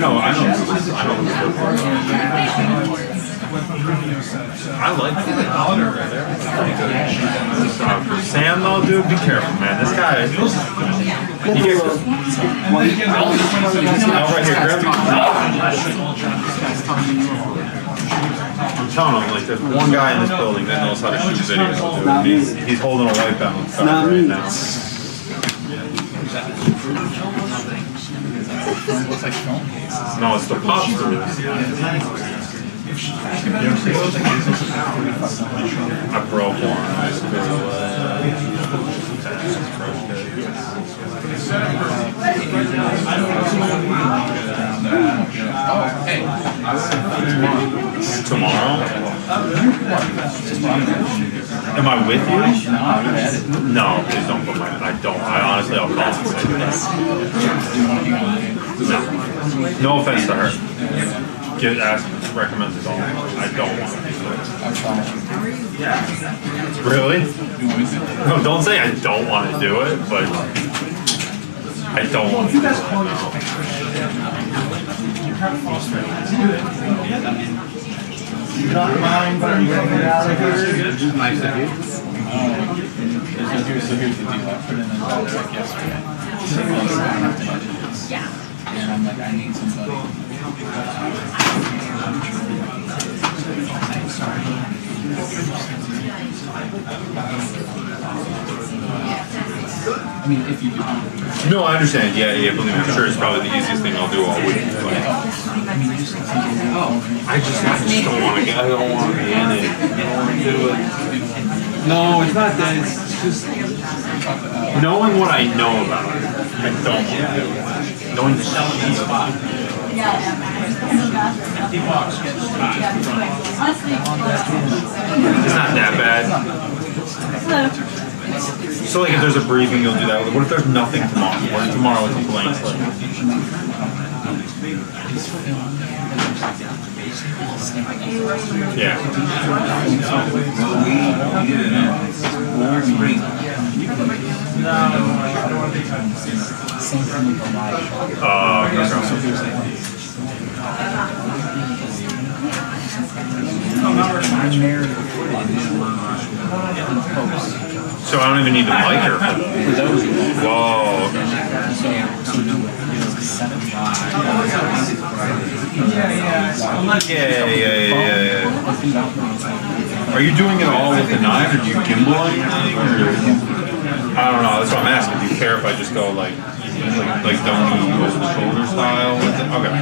know. I like Sam though, dude, be careful, man. This guy, he gets right here, grab I'm telling him, like, there's one guy in this building that knows how to shoot videos, dude. He's holding a white balance card right now. No, it's the pop screws. I broke one in high school. Tomorrow? Am I with you? No, please don't put my. I don't. I honestly, I'll call and say no. No offense to her. Recommend it all. I don't want to do it. Really? No, don't say I don't want to do it, but I don't want to do it. You don't mind when you get out of here? Nice of you. So here's the deal. I put in a note like yesterday. And I'm like, I need somebody. I mean, if you do. No, I understand. Yeah, believe me, I'm sure it's probably the easiest thing I'll do all week. I just don't want to get. I don't want to be in it. I don't want to do it. No, it's not that. It's just knowing what I know about it. I don't want to do it. Knowing the stuff. It's not that bad. So like if there's a briefing, you'll do that. What if there's nothing tomorrow? What if tomorrow it's a blank slate? Yeah. So I don't even need the mic here. Whoa. Yeah. Are you doing it all with the knife, or do you gimbal anything? Or? I don't know. That's what I'm asking. Do you care if I just go like don't over the shoulder style with it? Okay.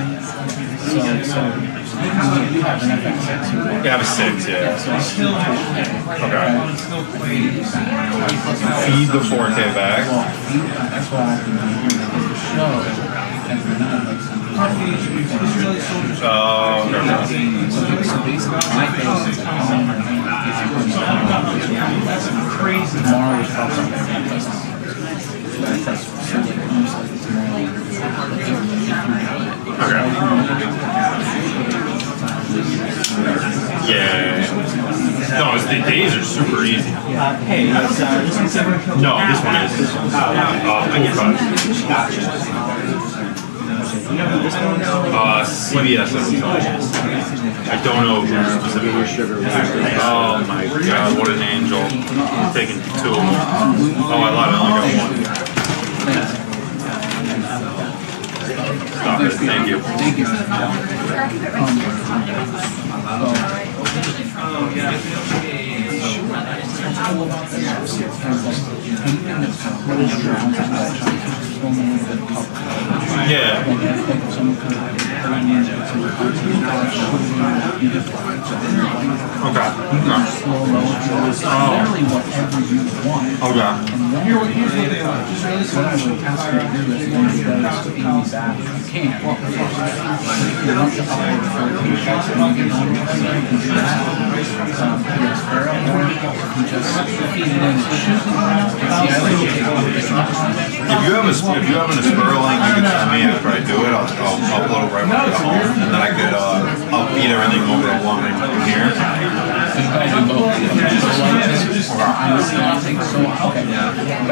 You have an FX6. Yeah, I have a 6, yeah. Okay. Feed the 4K back. That's why I have to do show every night. Okay. So basically, my face is crazy. Tomorrow is probably Okay. Yeah. No, the days are super easy. Hey, no, this one is. CBS. I don't know who specifically. Oh my god, what an angel. I'm taking 2 of them. Oh, I lied, I only got 1. Stop it, thank you. Thank you. Yeah. Okay. Literally whatever you want. Okay. Here's what they are. What I would ask you to do is when you guys pay me back, you can. You want to upload 14 shots and you get on your website, you can do that. You just feed it in and shoot it around. If you have an Aspera link, you can send me after I do it. I'll upload it right when I get home, and then I could I'll feed everything over to one link from here.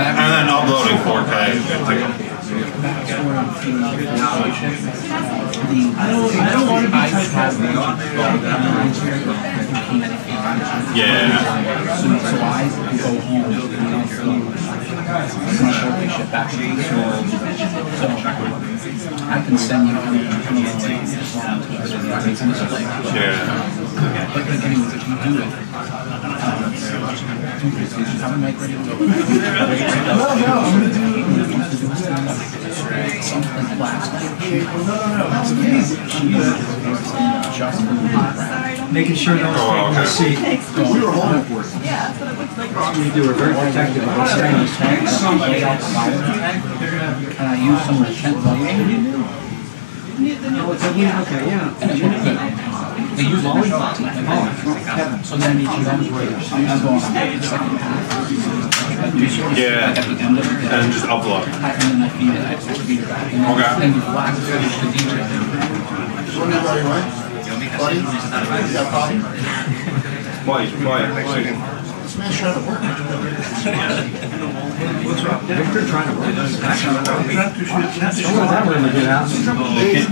And then uploading 4K. Yeah. So I go home ship back to the store. So I can send you Yeah. But anyways, if you do it, have a mic ready to go. Something plastic. Making sure those things in the seat. We were home for it. You were very protective of those things. And I used some of the Kent lighting. Okay, yeah. And it looked good. They use lollipops. So then I go on the second half. Yeah. At the end of it. And just upload. And then I feed it. I feed it back. And then you flash the DJ. Buddy, you got coffee? Why? This man's trying to work. Victor trying to work.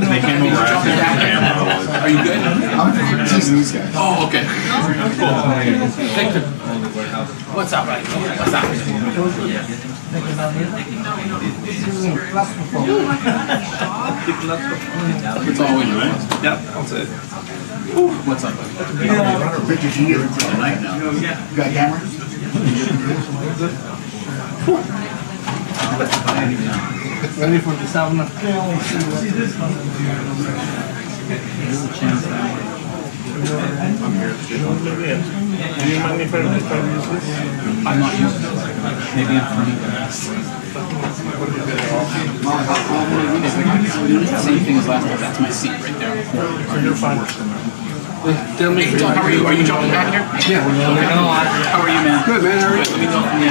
They came over after the camera. Are you good? I'm teasing these guys. Oh, okay. Cool. Victor. What's up, buddy? What's up? It's always right. Yep, that's it. What's up, buddy? Victor, you get it tonight now. You got camera? Ready for the sauna? I'm not using it. Maybe I'm funny. Same thing as last time. That's my seat right there. You're fine. Tell me, how are you? Are you jumping back here? Yeah. How are you, man? Good, man. How are you? Let me know from the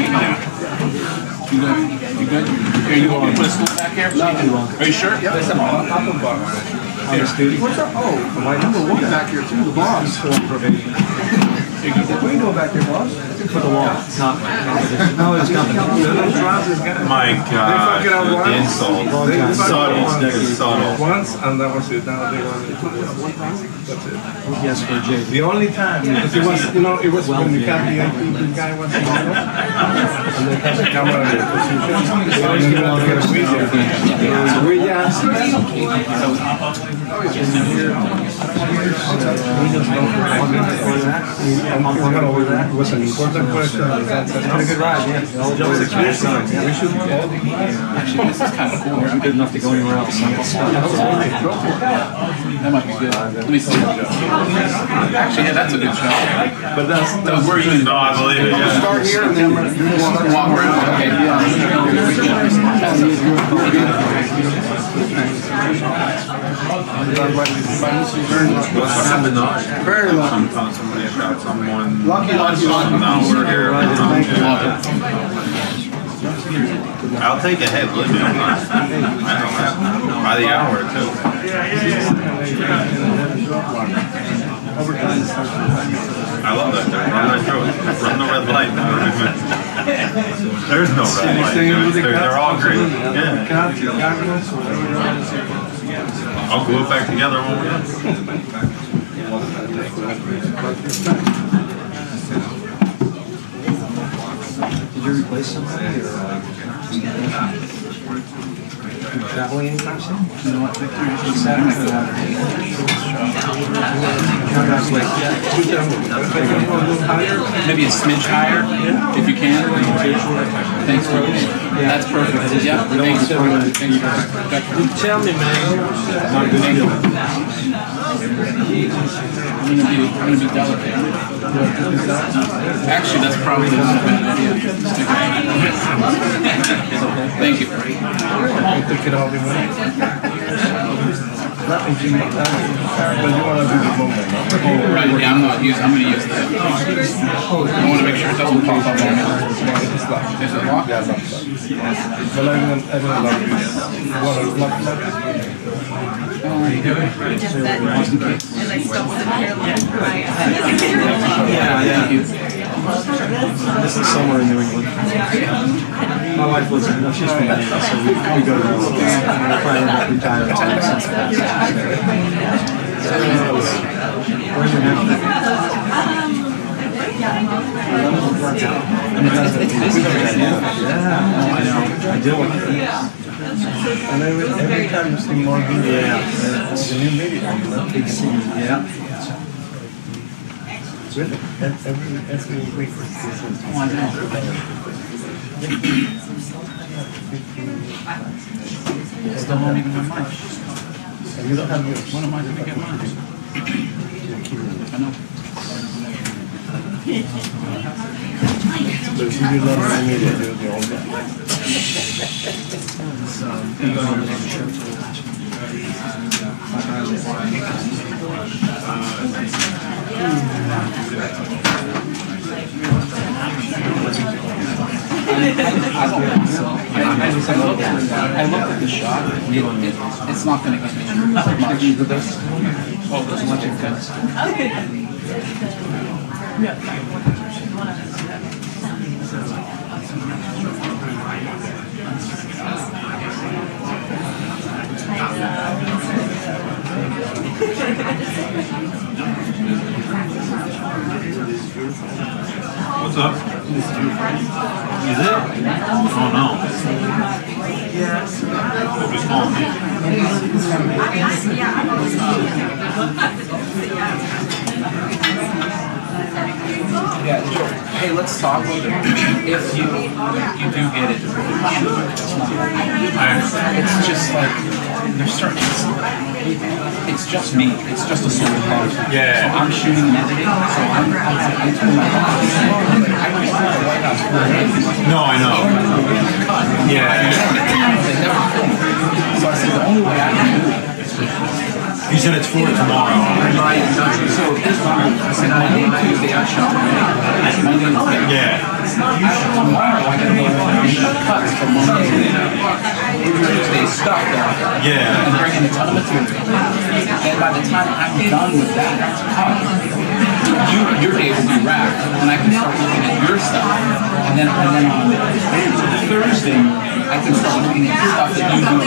You good? You good? Are you going to put a stool back here? Not too long. Are you sure? Yep. What's up? Oh, my number one back here too, the boss. What are you doing back here, boss? For the wall. No, it's coming. My God, the insult. Subtle. Subtle. Once, and that was it. Now they want it to do. That's it. Yes, for Jay. The only time, because it was, it was when the candidate, the guy was in the and they have the camera in the position. They always give out the video. It was an important question. That's a good ride, yeah. We should all be Actually, this is kind of cool. Good enough to go anywhere else. That might be good. Let me see. Actually, yeah, that's a good shot. But that's where you know, I believe it. Yeah. Start here and then Walk around. Okay, very lucky. Sometimes somebody got someone. Lucky. Now we're here. I'll take it. Hey, believe me, I'm not. By the hour, too. I love that. Run right through it. Run the red light. There's no red light. They're all green. Yeah. I'll glue it back together when we're done. Did you replace somebody or traveling anytime soon? You know what, Victor? You said I'm going maybe a smidge higher, if you can. Thanks, bro. That's perfect. Yeah, thanks. You tell me, man. Thank you. I'm gonna be delicate. Actually, that's probably not a bad idea. Thank you. Take it all the way. But you want to do the movement, no? Oh, right. Yeah, I'm gonna use that. I want to make sure it doesn't pop up on me. It's locked. Is it locked? Yeah, locked. But I didn't lock it. You want to lock it? Just that, and I still sit here like, Yeah, thank you. This is somewhere in New England. My wife lives in, she's from Indiana, so we go to New England. We're planning to retire. Where's your nephew? Yeah, I know. I do. And every time you see more video, it's a new video. Big scene. Yeah. Really? Every week. Oh, I know. Still don't even have mine. And you don't have yours. When am I going to get mine? I know. But if you do love my media, do it the old way. I looked at the shot. It's not going to get me much. Oh, there's much intense. What's up? Is it? Oh no. Just call me. Yeah, sure. Hey, let's talk about it. If you do get it, it's just like there's certain. It's just me. It's just a solo project. Yeah. So I'm shooting and editing. So I told my boss, I just want a White House full of No, I know. Yeah. They never filmed. So I said the only way I can do it. You said it's for tomorrow. So this one, I said Monday and Tuesday I shot. Monday and Tuesday. Yeah. Tomorrow I gotta go and shoot cuts for Monday and Tuesday stuff there. Yeah. And bring in a ton of material. And by the time I'm done with that your day will be wrapped, and I can start looking at your stuff. And then on Thursday I can start looking at stuff that you do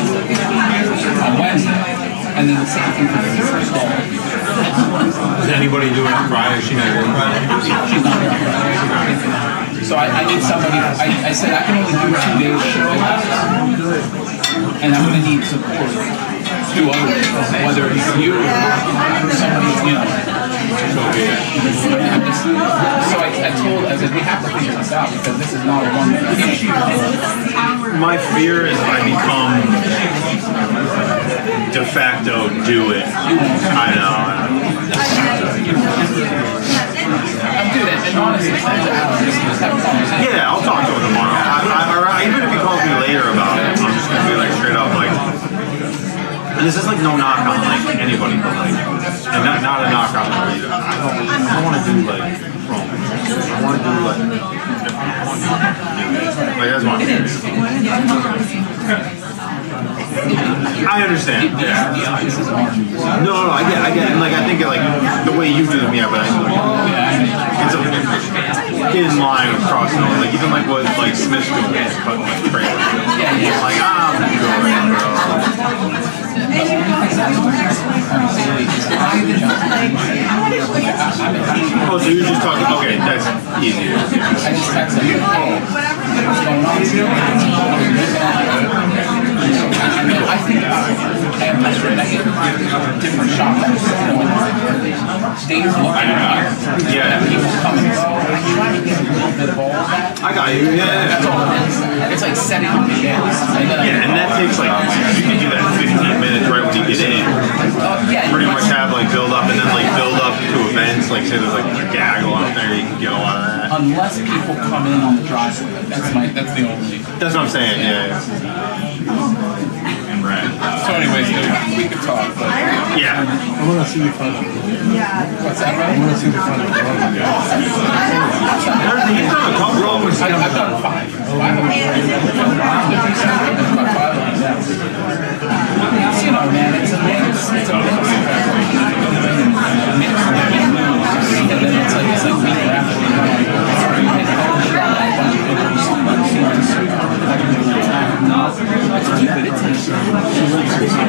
on Wednesday. And then the same thing for Thursday. Is anybody doing it Friday? She not doing Friday? She's not here on Friday. So I need somebody, I said I can only do 2 days shipping. And I'm going to need support 2 other days, whether it's you or somebody, So I said, we have to figure this out because this is not a one-man issue. My fear is I become de facto do it. I know. Dude, and honestly, just have a conversation. Yeah, I'll talk to him tomorrow. Even if he calls me later about it, I'm just gonna be like straight up like. And this is like no knock on like anybody, but like, and not a knock on them either. I don't want to do like promo. I want to do like that's one. I understand. Yeah. No, I get, and like I think like the way you do them, yeah, but it's a get in line of crossing over. Like even like what like Smith's doing, but like trailer. Like I'm doing it, bro. Oh, so you're just talking? Okay, that's easy. I just texted him, hey, what's going on? I think I'm not sure. I get different shots. Days looking here. Yeah. People come and go. I try to get a little bit of all of that. I got you. Yeah. That's all it is. It's like setting up the days. Yeah, and that takes like you can do that in 15 minutes right when you get in. Yeah. Pretty much have like build up and then like build up to events. Like say there's like a gaggle out there, you can get a lot of that. Unless people come in on the driveway. That's the only. That's what I'm saying. Yeah. Right. So anyways, we could talk. But Yeah. I want to see the fun. what's that, I right? want to see the fun. He's done a couple rolls. I've done 5. 5 you know, man, it's a mix. It's a mix. And then it's like me rapping. Special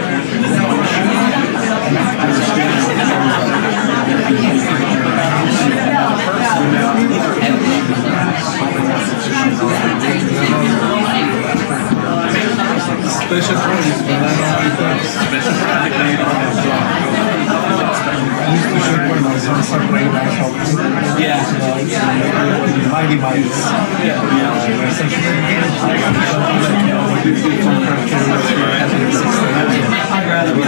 projects, but I don't know how it works. Special project manager. I used to shoot when I was on separate myself. Yeah. Mighty Mites. I'd rather be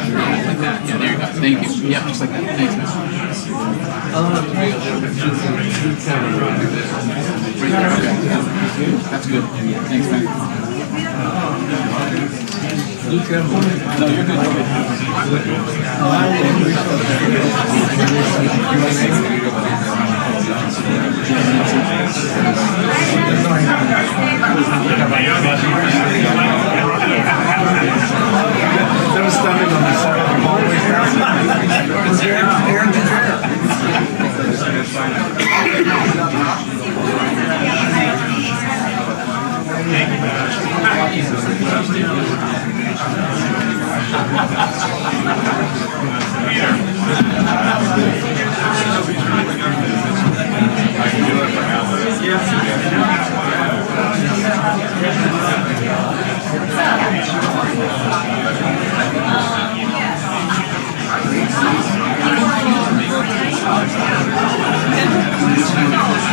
Yeah, there you go. Thank you. Yeah, just like that. Thanks, man. That's good. Thanks, man. No, you're good. They were standing on the side of the hallway. Was Aaron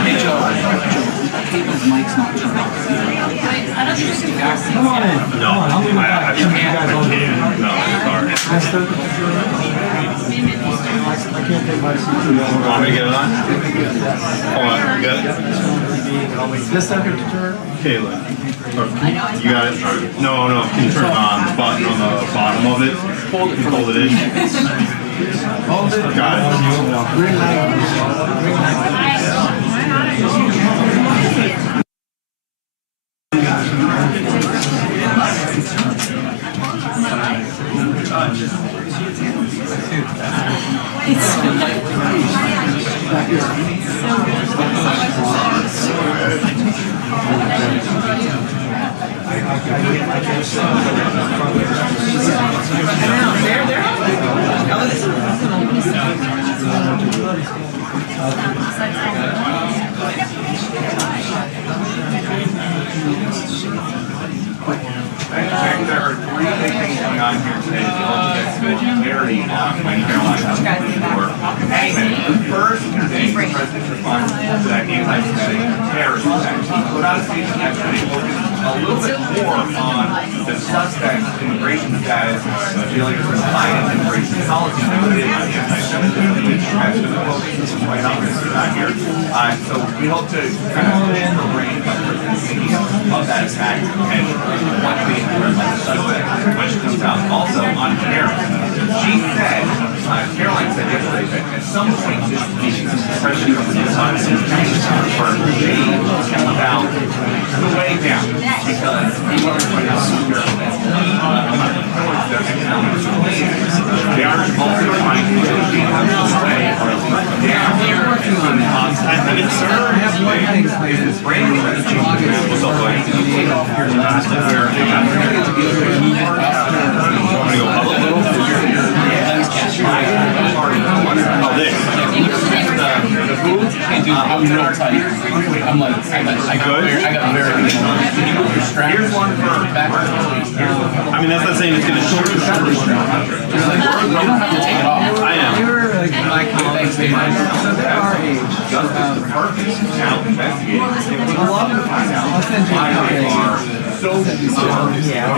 Hey, Joe. Cable's mic's not turned off. Come on in. No, I'll leave it back. I can't. No, sorry. I can't take my seat. Want me to get it on? Hold on, you got it? This temperature. Kaylin. You got it? Or, no, can you turn on the button on the bottom of it? Hold it in. Hold it. Got it. Green light. Green light. There are three big things going on here today to get some clarity on when Caroline's work. The first thing the President's response to that anti-Semitic terrorist attack, he put out a statement yesterday focused a little bit more on the suspect's immigration status, dealing with Biden's immigration policy than it is on anti-Semitism, which has been the focus of the White House this time here. So we hope to kind of end the range of that attack and what we when she comes out. Also on tariffs, she said, Caroline said yesterday that at some point this meeting, the President of the United States for about the way down because he wanted to point out their economic plans. They are also trying to negotiate them away or at least down here on the outside. And it's this brand new what's up, buddy? Take off your last where they got I'm real tight. I'm like, I got very good. Here's one for back. I mean, that's not saying it's going to shoot. You don't have to take it off. I am. You were like my colleagues. stayed on. So they're our age. Justice Department now investigating. A lot of I'll send you a copy. So Yeah,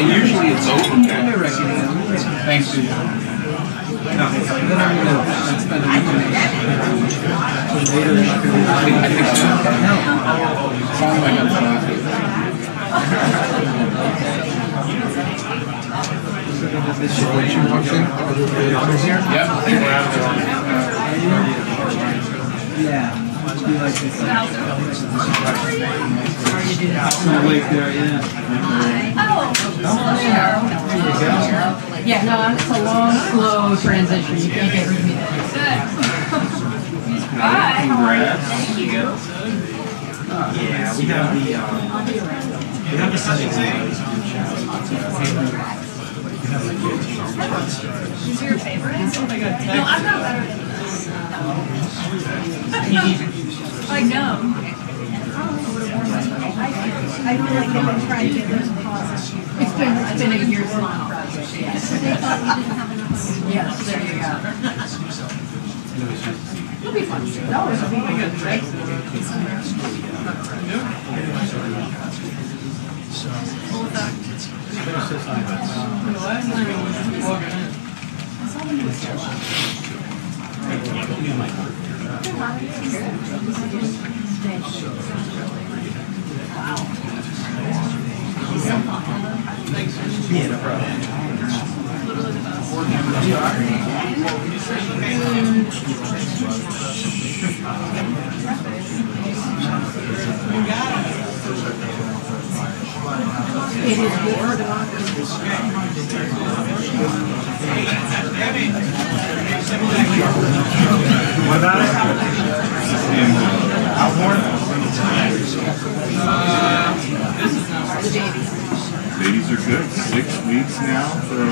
usually it's over. They're recognized. Thanks, dude. Then I'm gonna spend a week in it. Later, they're not gonna be I think so. As long as I got the this situation function. Yep. Yeah. Must be like this. Lake there, yeah. Yeah, no, it's a long, slow transition. You can't get rid of me. Bye. Thank you. Yeah, we have the settings in place. Who's your favorite? No, I'm not better than this. I know. I feel like they've been trying to get those causes. It's been a years long process, yes. They thought we didn't have enough. Yes, there you go. It'll be fun. It always will be good, right? Yeah, no problem. It is your democracy. what about it? Outboard? Babies are good. 6 weeks now for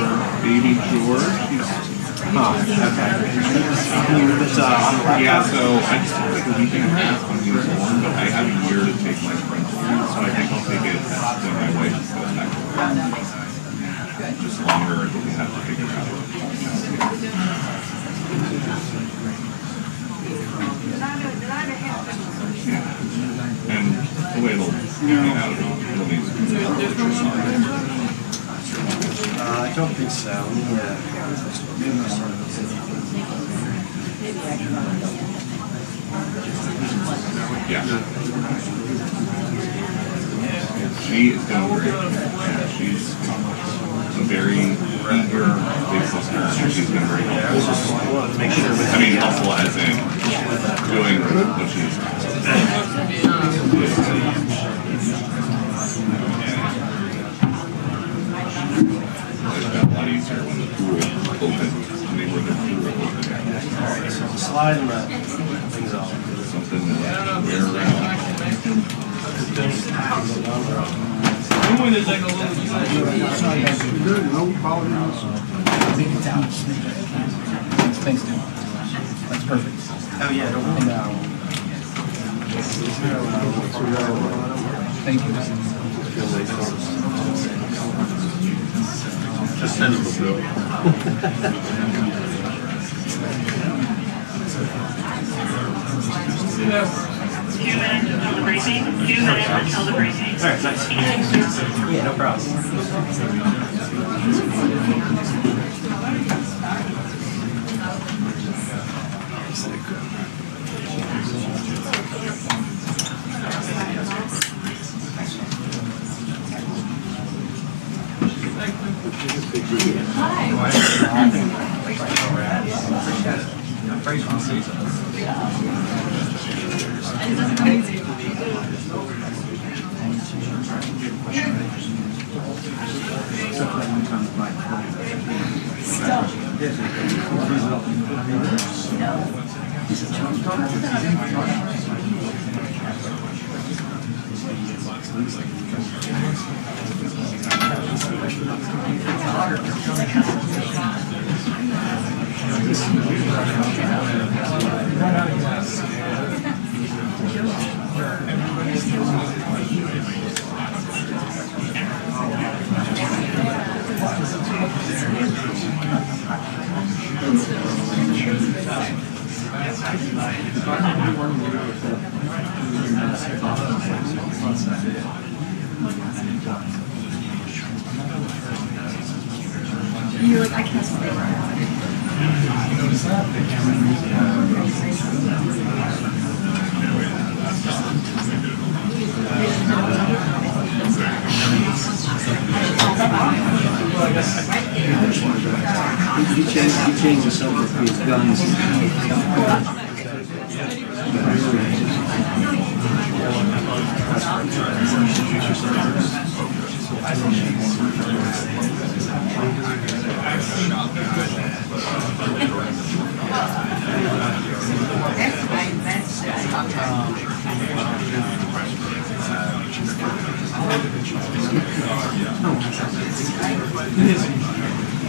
baby George. Yeah, so I just took like a week and a half when he was born, but I have a year to take my French food, so I think I'll take it when my wife goes back to work. Just longer until we have to figure out. Yeah. And the way it'll hang out, it'll need I don't think so. Yeah. Yeah. She is doing great. Yeah, she's a very eager big sister, and she's been very helpful. I wanted to make sure. I mean, helpful as in doing what she's It's got a lot easier when the pool opened. Neighborhood pool opened. Slide and let things off. Something to wear around. Good, no problems. Thanks, dude. That's perfect. Oh yeah, don't And, worry. thank you. Just send them a bill. Until the briefing. 2 minutes until the briefing. All right, nice. Yeah, no problem. You're like, I can't stay. He changed the subject to his guns.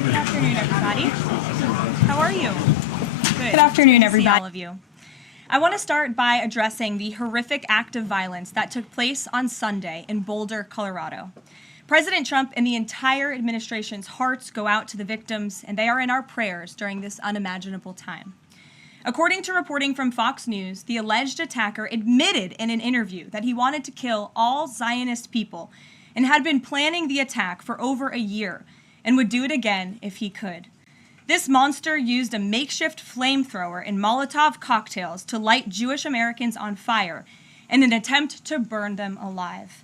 Good afternoon, everybody. How are you? Good afternoon, everybody. All of you. I want to start by addressing the horrific act of violence that took place on Sunday in Boulder, Colorado. President Trump and the entire administration's hearts go out to the victims, and they are in our prayers during this unimaginable time. According to reporting from Fox News, the alleged attacker admitted in an interview that he wanted to kill all Zionist people and had been planning the attack for over a year and would do it again if he could. This monster used a makeshift flamethrower and Molotov cocktails to light Jewish Americans on fire in an attempt to burn them alive.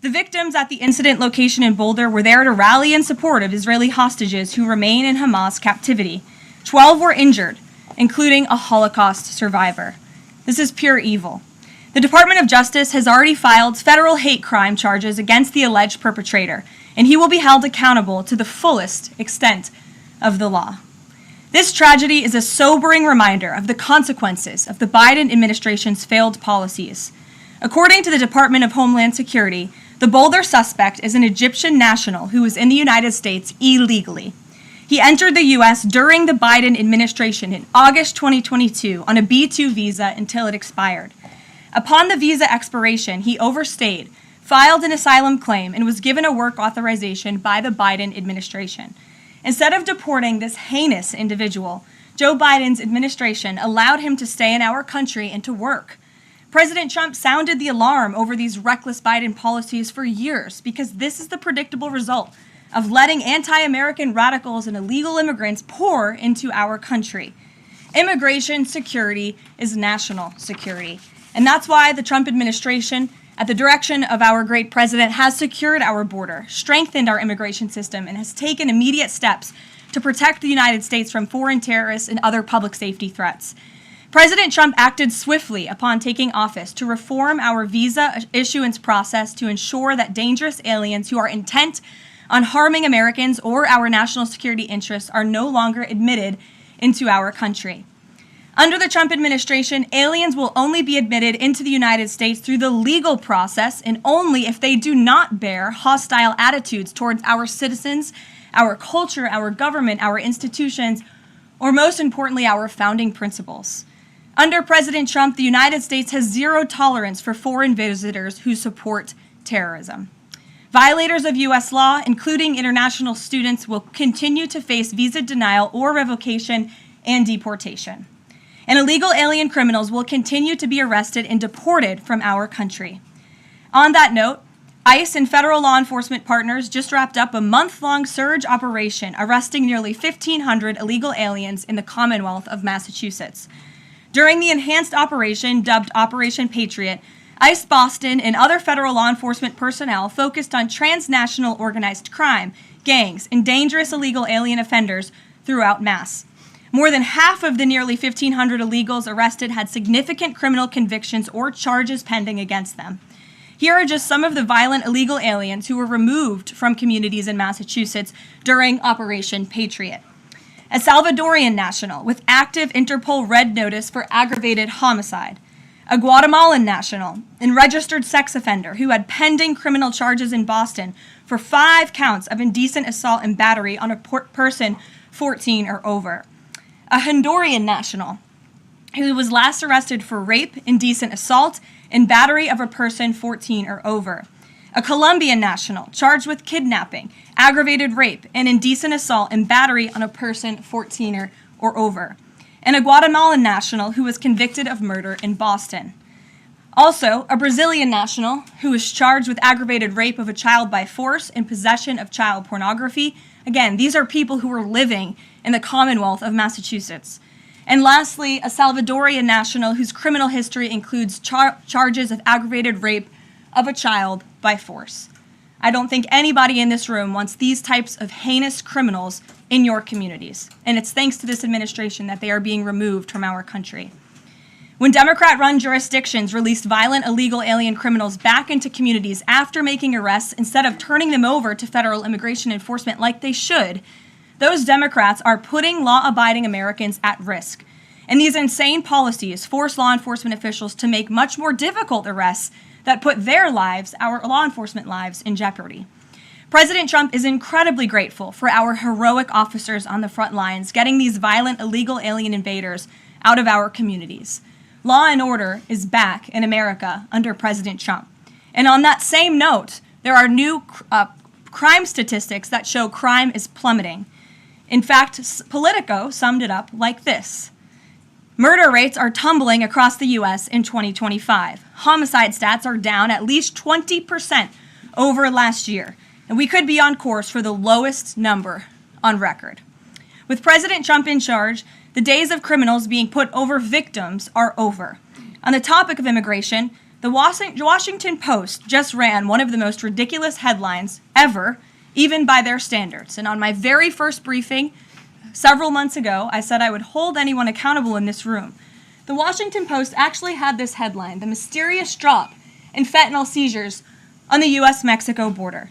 The victims at the incident location in Boulder were there to rally in support of Israeli hostages who remain in Hamas captivity. 12 were injured, including a Holocaust survivor. This is pure evil. The Department of Justice has already filed federal hate crime charges against the alleged perpetrator, and he will be held accountable to the fullest extent of the law. This tragedy is a sobering reminder of the consequences of the Biden administration's failed policies. According to the Department of Homeland Security, the Boulder suspect is an Egyptian national who was in the United States illegally. He entered the U.S. during the Biden administration in August 2022 on a B-2 visa until it expired. Upon the visa expiration, he overstayed, filed an asylum claim, and was given a work authorization by the Biden administration. Instead of deporting this heinous individual, Joe Biden's administration allowed him to stay in our country and to work. President Trump sounded the alarm over these reckless Biden policies for years because this is the predictable result of letting anti-American radicals and illegal immigrants pour into our country. Immigration security is national security, and that's why the Trump administration, at the direction of our great president, has secured our border, strengthened our immigration system, and has taken immediate steps to protect the United States from foreign terrorists and other public safety threats. President Trump acted swiftly upon taking office to reform our visa issuance process to ensure that dangerous aliens who are intent on harming Americans or our national security interests are no longer admitted into our country. Under the Trump administration, aliens will only be admitted into the United States through the legal process and only if they do not bear hostile attitudes towards our citizens, our culture, our government, our institutions, or most importantly, our founding principles. Under President Trump, the United States has zero tolerance for foreign visitors who support terrorism. Violators of U.S. law, including international students, will continue to face visa denial or revocation and deportation. And illegal alien criminals will continue to be arrested and deported from our country. On that note, ICE and federal law enforcement partners just wrapped up a month-long surge operation arresting nearly 1,500 illegal aliens in the Commonwealth of Massachusetts. During the enhanced operation, dubbed Operation Patriot, ICE Boston and other federal law enforcement personnel focused on transnational organized crime, gangs, and dangerous illegal alien offenders throughout Mass. More than half of the nearly 1,500 illegals arrested had significant criminal convictions or charges pending against them. Here are just some of the violent illegal aliens who were removed from communities in Massachusetts during Operation Patriot. A Salvadorian national with active Interpol red notice for aggravated homicide. A Guatemalan national and registered sex offender who had pending criminal charges in Boston for 5 counts of indecent assault and battery on a person 14 or over. A Honduran national who was last arrested for rape, indecent assault, and battery of a person 14 or over. A Colombian national charged with kidnapping, aggravated rape, and indecent assault and battery on a person 14 or over. and a Guatemalan national who was convicted of murder in Boston. Also, a Brazilian national who was charged with aggravated rape of a child by force and possession of child pornography. Again, these are people who were living in the Commonwealth of Massachusetts. And lastly, a Salvadorian national whose criminal history includes charges of aggravated rape of a child by force. I don't think anybody in this room wants these types of heinous criminals in your communities. And it's thanks to this administration that they are being removed from our country. When Democrat-run jurisdictions released violent illegal alien criminals back into communities after making arrests instead of turning them over to federal immigration enforcement like they should, those Democrats are putting law-abiding Americans at risk. And these insane policies force law enforcement officials to make much more difficult arrests that put their lives, our law enforcement lives, in jeopardy. President Trump is incredibly grateful for our heroic officers on the front lines getting these violent illegal alien invaders out of our communities. Law and order is back in America under President Trump. And on that same note, there are new crime statistics that show crime is plummeting. In fact, Politico summed it up like this. Murder rates are tumbling across the U.S. in 2025. Homicide stats are down at least 20% over last year. And we could be on course for the lowest number on record. With President Trump in charge, the days of criminals being put over victims are over. On the topic of immigration, the Washington Post just ran one of the most ridiculous headlines ever, even by their standards. And on my very first briefing several months ago, I said I would hold anyone accountable in this room. The Washington Post actually had this headline, "The Mysterious Drop in Fentanyl Seizures on the U.S.-Mexico Border."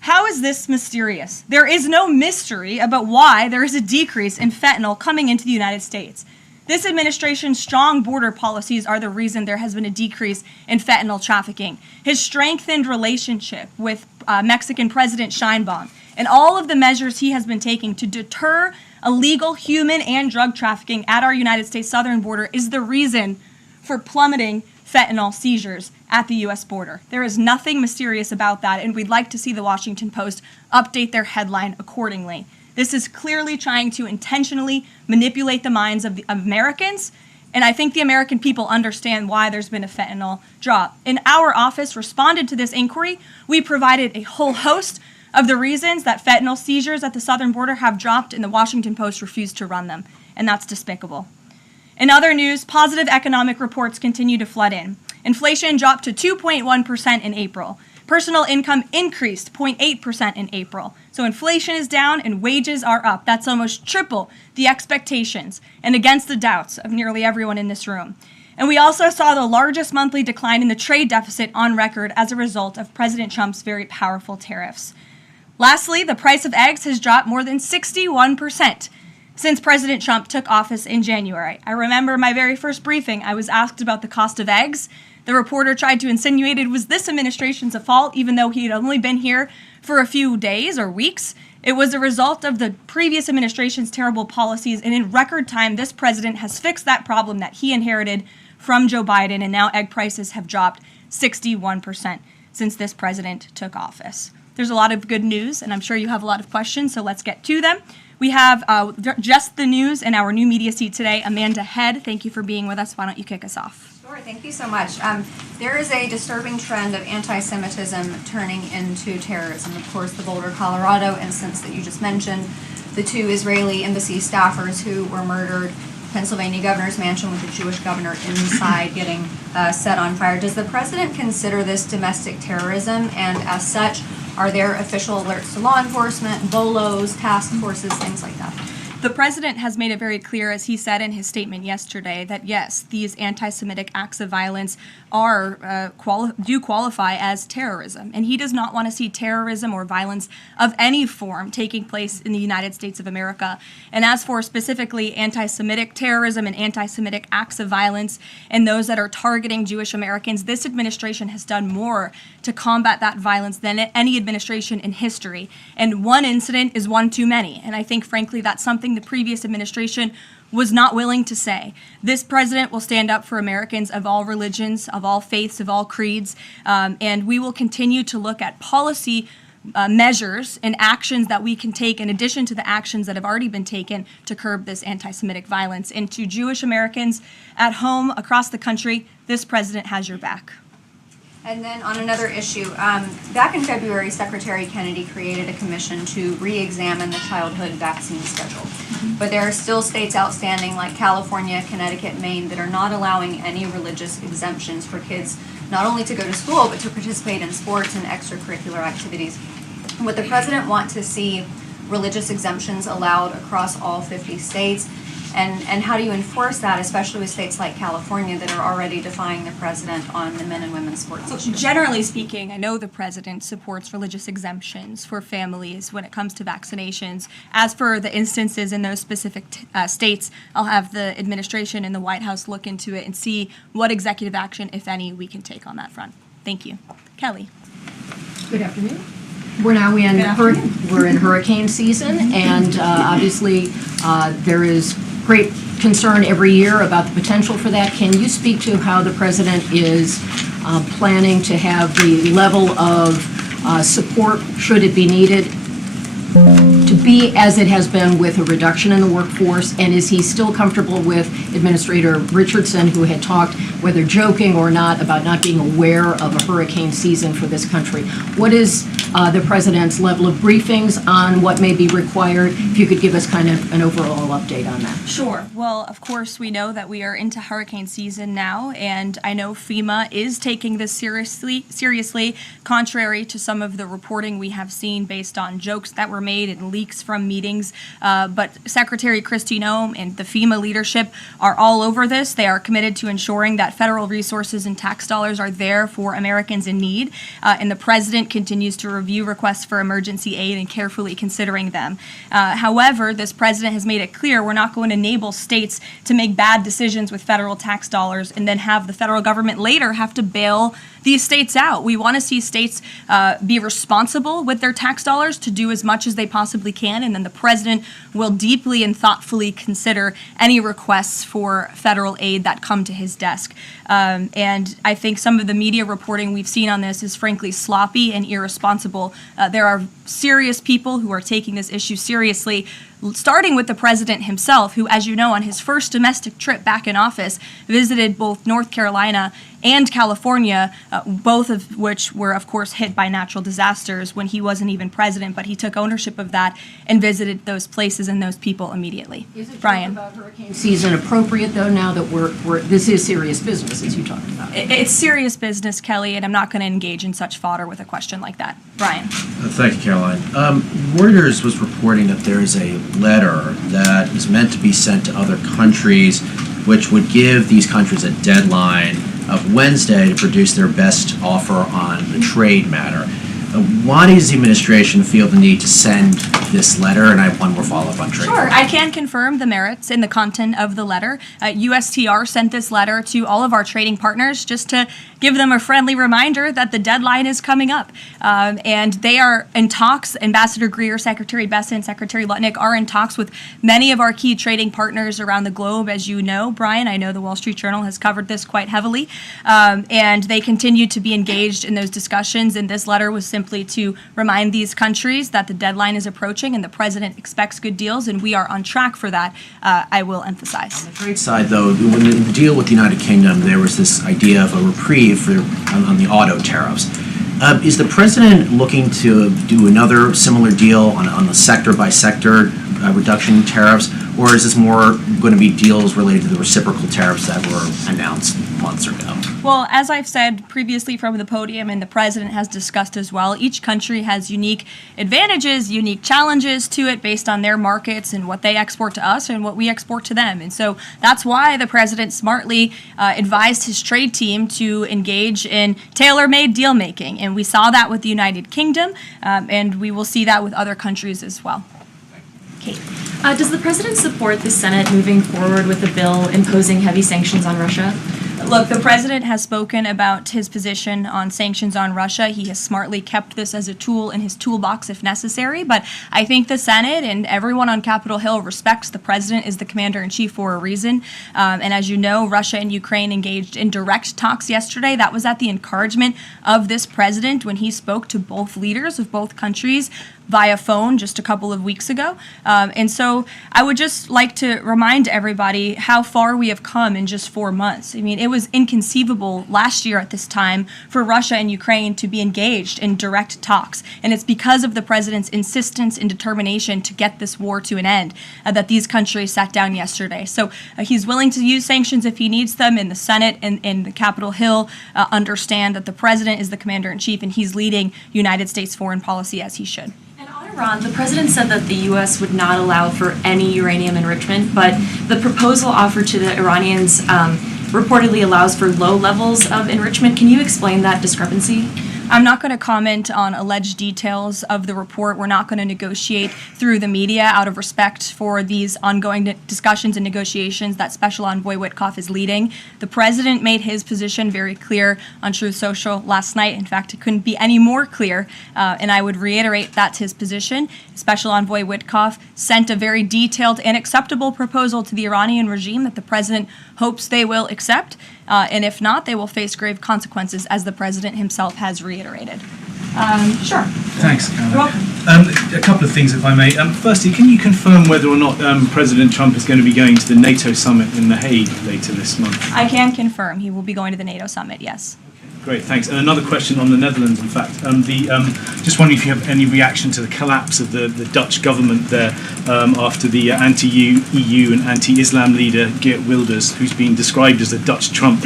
How is this mysterious? There is no mystery about why there is a decrease in fentanyl coming into the United States. This administration's strong border policies are the reason there has been a decrease in fentanyl trafficking. His strengthened relationship with Mexican President Sheinbaum and all of the measures he has been taking to deter illegal human and drug trafficking at our United States southern border is the reason for plummeting fentanyl seizures at the U.S. border. There is nothing mysterious about that, and we'd like to see the Washington Post update their headline accordingly. This is clearly trying to intentionally manipulate the minds of the Americans, and I think the American people understand why there's been a fentanyl drop. And our office responded to this inquiry. We provided a whole host of the reasons that fentanyl seizures at the southern border have dropped, and the Washington Post refused to run them, and that's despicable. In other news, positive economic reports continue to flood in. Inflation dropped to 2.1% in April. Personal income increased 0.8% in April. So inflation is down and wages are up. That's almost triple the expectations and against the doubts of nearly everyone in this room. And we also saw the largest monthly decline in the trade deficit on record as a result of President Trump's very powerful tariffs. Lastly, the price of eggs has dropped more than 61% since President Trump took office in January. I remember my very first briefing, I was asked about the cost of eggs. The reporter tried to insinuate it was this administration's fault, even though he had only been here for a few days or weeks. It was a result of the previous administration's terrible policies, and in record time, this president has fixed that problem that he inherited from Joe Biden, and now egg prices have dropped 61% since this president took office. There's a lot of good news, and I'm sure you have a lot of questions, so let's get to them. We have just the news in our new media seat today. Amanda Head, thank you for being with us. Why don't you kick us off? Sure, thank you so much. There is a disturbing trend of anti-Semitism turning into terrorism. Of course, the Boulder, Colorado instance that you just mentioned, the 2 Israeli embassy staffers who were murdered, Pennsylvania governor's mansion with the Jewish governor inside getting set on fire. Does the president consider this domestic terrorism? And as such, are there official alerts to law enforcement, BOLOs, task forces, things like that? The president has made it very clear, as he said in his statement yesterday, that yes, these anti-Semitic acts of violence are do qualify as terrorism, and he does not want to see terrorism or violence of any form taking place in the United States of America. And as for specifically anti-Semitic terrorism and anti-Semitic acts of violence and those that are targeting Jewish Americans, this administration has done more to combat that violence than any administration in history. And one incident is one too many, and I think, frankly, that's something the previous administration was not willing to say. This president will stand up for Americans of all religions, of all faiths, of all creeds, and we will continue to look at policy measures and actions that we can take in addition to the actions that have already been taken to curb this anti-Semitic violence. And to Jewish Americans at home across the country, this president has your back. And then on another issue, back in February, Secretary Kennedy created a commission to re-examine the childhood vaccine schedule. But there are still states outstanding like California, Connecticut, Maine that are not allowing any religious exemptions for kids not only to go to school but to participate in sports and extracurricular activities. Would the president want to see religious exemptions allowed across all 50 states? And how do you enforce that, especially with states like California that are already defying the president on the men and women's sports issues? Generally speaking, I know the president supports religious exemptions for families when it comes to vaccinations. As for the instances in those specific states, I'll have the administration and the White House look into it and see what executive action, if any, we can take on that front. Thank you. Kelly. Good afternoon. We're now in hurricane season, and obviously there is great concern every year about the potential for that. Can you speak to how the president is planning to have the level of support, should it be needed, to be as it has been with a reduction in the workforce? And is he still comfortable with Administrator Richardson, who had talked, whether joking or not, about not being aware of a hurricane season for this country? What is the president's level of briefings on what may be required? If you could give us kind of an overall update on that. Sure. Well, of course, we know that we are into hurricane season now, and I know FEMA is taking this seriously, contrary to some of the reporting we have seen based on jokes that were made and leaks from meetings. But Secretary Kristi Noem and the FEMA leadership are all over this. They are committed to ensuring that federal resources and tax dollars are there for Americans in need, and the president continues to review requests for emergency aid and carefully considering them. However, this president has made it clear we're not going to enable states to make bad decisions with federal tax dollars and then have the federal government later have to bail these states out. We want to see states be responsible with their tax dollars to do as much as they possibly can, and then the president will deeply and thoughtfully consider any requests for federal aid that come to his desk. And I think some of the media reporting we've seen on this is frankly sloppy and irresponsible. There are serious people who are taking this issue seriously, starting with the president himself, who, as you know, on his first domestic trip back in office, visited both North Carolina and California, both of which were, of course, hit by natural disasters when he wasn't even president, but he took ownership of that and visited those places and those people immediately. Is it Brian. about hurricane season appropriate, though, now that this is serious business, as you talked about? It's serious business, Kelly, and I'm not going to engage in such fodder with a question like that. Brian. Thank you, Caroline. Reuters was reporting that there is a letter that is meant to be sent to other countries, which would give these countries a deadline of Wednesday to produce their best offer on the trade matter. Why does the administration feel the need to send this letter? And I have one more follow-up on trade. Sure, I can confirm the merits in the content of the letter. USTR sent this letter to all of our trading partners just to give them a friendly reminder that the deadline is coming up. And they are in talks. Ambassador Greer, Secretary Bessent, Secretary Lutnick are in talks with many of our key trading partners around the globe. As you know, Brian, I know the Wall Street Journal has covered this quite heavily. And they continue to be engaged in those discussions. And this letter was simply to remind these countries that the deadline is approaching and the president expects good deals, and we are on track for that, I will emphasize. On the trade side, though, when the deal with the United Kingdom, there was this idea of a reprieve on the auto tariffs. Is the president looking to do another similar deal on the sector-by-sector reduction in tariffs, or is this more going to be deals related to the reciprocal tariffs that were announced months ago? Well, as I've said previously from the podium, and the president has discussed as well, each country has unique advantages, unique challenges to it based on their markets and what they export to us and what we export to them. And so that's why the president smartly advised his trade team to engage in tailor-made deal-making. And we saw that with the United Kingdom, and we will see that with other countries as well. Kate. Does the president support the Senate moving forward with a bill imposing heavy sanctions on Russia? Look, the president has spoken about his position on sanctions on Russia. He has smartly kept this as a tool in his toolbox if necessary, but I think the Senate and everyone on Capitol Hill respects the president is the commander-in-chief for a reason. And as you know, Russia and Ukraine engaged in direct talks yesterday. That was at the encouragement of this president when he spoke to both leaders of both countries via phone just a couple of weeks ago. And so I would just like to remind everybody how far we have come in just 4 months. I mean, it was inconceivable last year at this time for Russia and Ukraine to be engaged in direct talks. And it's because of the president's insistence and determination to get this war to an end that these countries sat down yesterday. So he's willing to use sanctions if he needs them, and the Senate and the Capitol Hill understand that the president is the commander-in-chief and he's leading United States foreign policy as he should. Iran, the president said that the U.S. would not allow for any uranium enrichment, but the proposal offered to the Iranians reportedly allows for low levels of enrichment. Can you explain that discrepancy? I'm not going to comment on alleged details of the report. We're not going to negotiate through the media out of respect for these ongoing discussions and negotiations that Special Envoy Witkoff is leading. The president made his position very clear on Truth Social last night. In fact, it couldn't be any more clear, and I would reiterate that's his position. Special Envoy Witkoff sent a very detailed and acceptable proposal to the Iranian regime that the president hopes they will accept, and if not, they will face grave consequences, as the president himself has reiterated. Sure. Thanks, Caroline. You're welcome. A couple of things, if I may. Firstly, can you confirm whether or not President Trump is going to be going to the NATO summit in The Hague later this month? I can confirm he will be going to the NATO summit, yes. Great, thanks. And another question on the Netherlands, in fact. Just wondering if you have any reaction to the collapse of the Dutch government there after the anti-EU and anti-Islam leader Geert Wilders, who's been described as a Dutch Trump,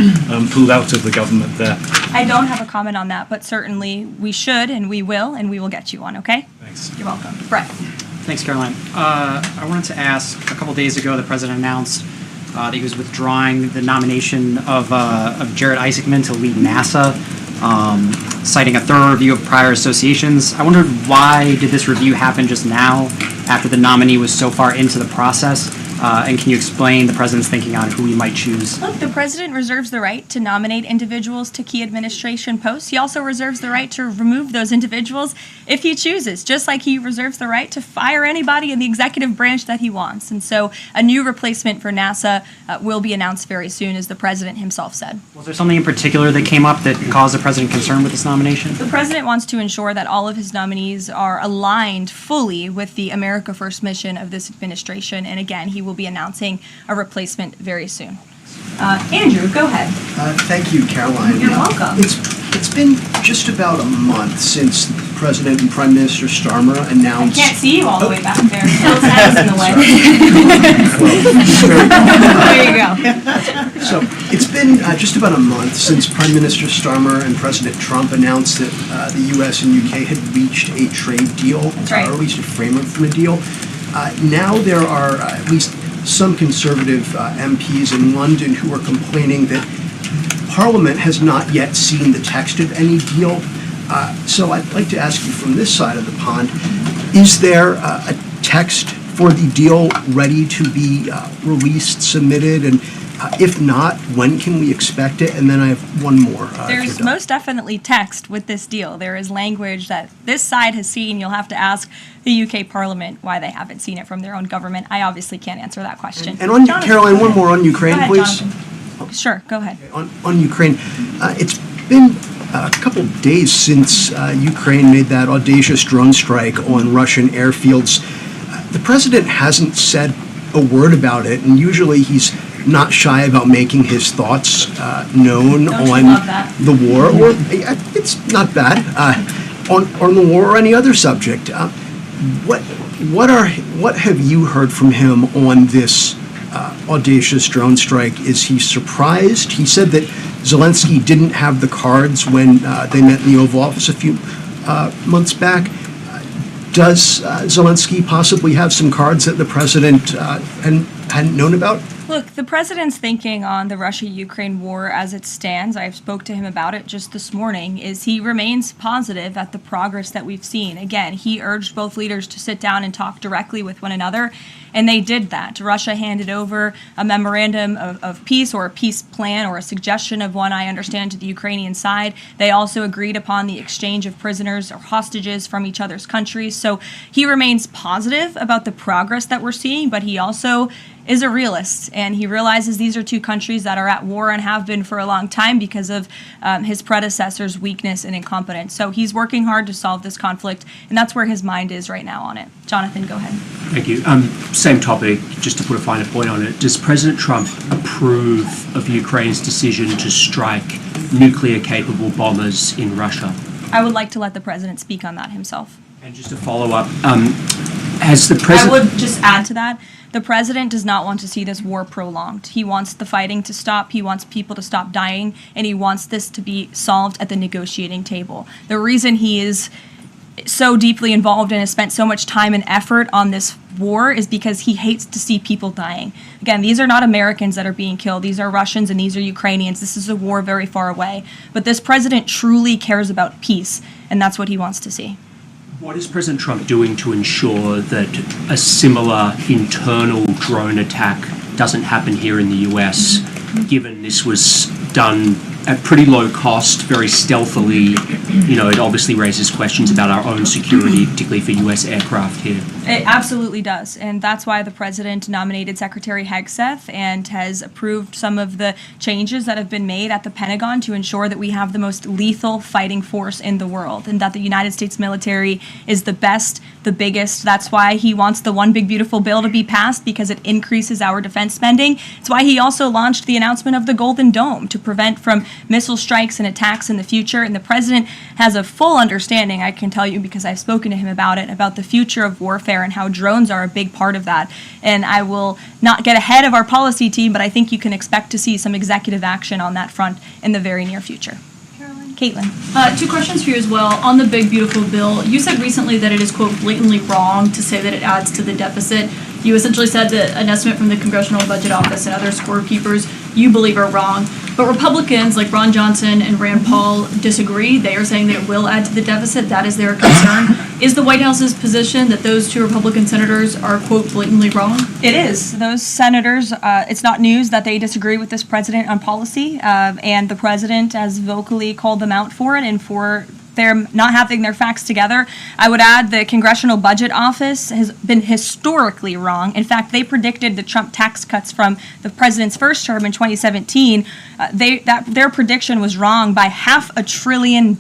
pulled out of the government there. I don't have a comment on that, but certainly we should and we will get you one, okay? Thanks. You're welcome. Brett. Thanks, Caroline. I wanted to ask, a couple days ago, the president announced that he was withdrawing the nomination of Jared Isaacman to lead NASA, citing a thorough review of prior associations. I wondered, why did this review happen just now, after the nominee was so far into the process? And can you explain the president's thinking on who he might choose? Look, the president reserves the right to nominate individuals to key administration posts. He also reserves the right to remove those individuals if he chooses, just like he reserves the right to fire anybody in the executive branch that he wants. And so a new replacement for NASA will be announced very soon, as the president himself said. Was there something in particular that came up that caused the president concern with this nomination? The president wants to ensure that all of his nominees are aligned fully with the America First mission of this administration. And again, he will be announcing a replacement very soon. Andrew, go ahead. Thank you, Caroline. You're welcome. It's been just about a month since President and Prime Minister Starmer announced... I can't see you all the way back there. Phil's head is in the way. There you go. So it's been just about a month since Prime Minister Starmer and President Trump announced that the U.S. and U.K. had reached a trade deal, That's right. or at least a framework for a deal. Now there are at least some Conservative MPs in London who are complaining that Parliament has not yet seen the text of any deal. So I'd like to ask you from this side of the pond, is there a text for the deal ready to be released, submitted, and if not, when can we expect it? And then I have one more. There's most definitely text with this deal. There is language that this side has seen. You'll have to ask the UK Parliament why they haven't seen it from their own government. I obviously can't answer that question. And on Jonathan, Caroline, one more on Ukraine, go ahead, please. Jonathan. Sure, go ahead. On Ukraine, it's been a couple days since Ukraine made that audacious drone strike on Russian airfields. The president hasn't said a word about it, and usually he's not shy about making his thoughts known on the war, or it's not bad, on the war or any other subject. What have you heard from him on this audacious drone strike? Is he surprised? He said that Zelensky didn't have the cards when they met in the Oval Office a few months back. Does Zelensky possibly have some cards that the president hadn't known about? Look, the president's thinking on the Russia-Ukraine war as it stands, I spoke to him about it just this morning, is he remains positive at the progress that we've seen. Again, he urged both leaders to sit down and talk directly with one another, and they did that. Russia handed over a memorandum of peace, or a peace plan, or a suggestion of one, I understand, to the Ukrainian side. They also agreed upon the exchange of prisoners or hostages from each other's countries. So he remains positive about the progress that we're seeing, but he also is a realist, and he realizes these are two countries that are at war and have been for a long time because of his predecessor's weakness and incompetence. So he's working hard to solve this conflict, and that's where his mind is right now on it. Jonathan, go ahead. Thank you. Same topic, just to put a finer point on it. Does President Trump approve of Ukraine's decision to strike nuclear-capable bombers in Russia? I would like to let the president speak on that himself. And just to follow up, has the president... I would just add to that, the president does not want to see this war prolonged. He wants the fighting to stop, he wants people to stop dying, and he wants this to be solved at the negotiating table. The reason he is so deeply involved and has spent so much time and effort on this war is because he hates to see people dying. Again, these are not Americans that are being killed. These are Russians and these are Ukrainians. This is a war very far away. But this president truly cares about peace, and that's what he wants to see. What is President Trump doing to ensure that a similar internal drone attack doesn't happen here in the US, given this was done at pretty low cost, very stealthily? You know, it obviously raises questions about our own security, particularly for US aircraft here. It absolutely does, and that's why the president nominated Secretary Hegseth and has approved some of the changes that have been made at the Pentagon to ensure that we have the most lethal fighting force in the world, and that the United States military is the best, the biggest. That's why he wants the One Big Beautiful Bill to be passed, because it increases our defense spending. It's why he also launched the announcement of the Golden Dome to prevent from missile strikes and attacks in the future, and the president has a full understanding, I can tell you because I've spoken to him about it, about the future of warfare and how drones are a big part of that. And I will not get ahead of our policy team, but I think you can expect to see some executive action on that front in the very near future. Caroline? Caitlin. Two questions for you as well. On the Big Beautiful Bill, you said recently that it is, quote, blatantly wrong to say that it adds to the deficit. You essentially said that an estimate from the Congressional Budget Office and other scorekeepers you believe are wrong. But Republicans like Ron Johnson and Rand Paul disagree. They are saying that it will add to the deficit. That is their concern. Is the White House's position that those two Republican senators are, quote, blatantly wrong? It is. Those senators, it's not news that they disagree with this president on policy, and the president has vocally called them out for it and for they're not having their facts together. I would add the Congressional Budget Office has been historically wrong. In fact, they predicted the Trump tax cuts from the president's first term in 2017. Their prediction was wrong by $500 billion.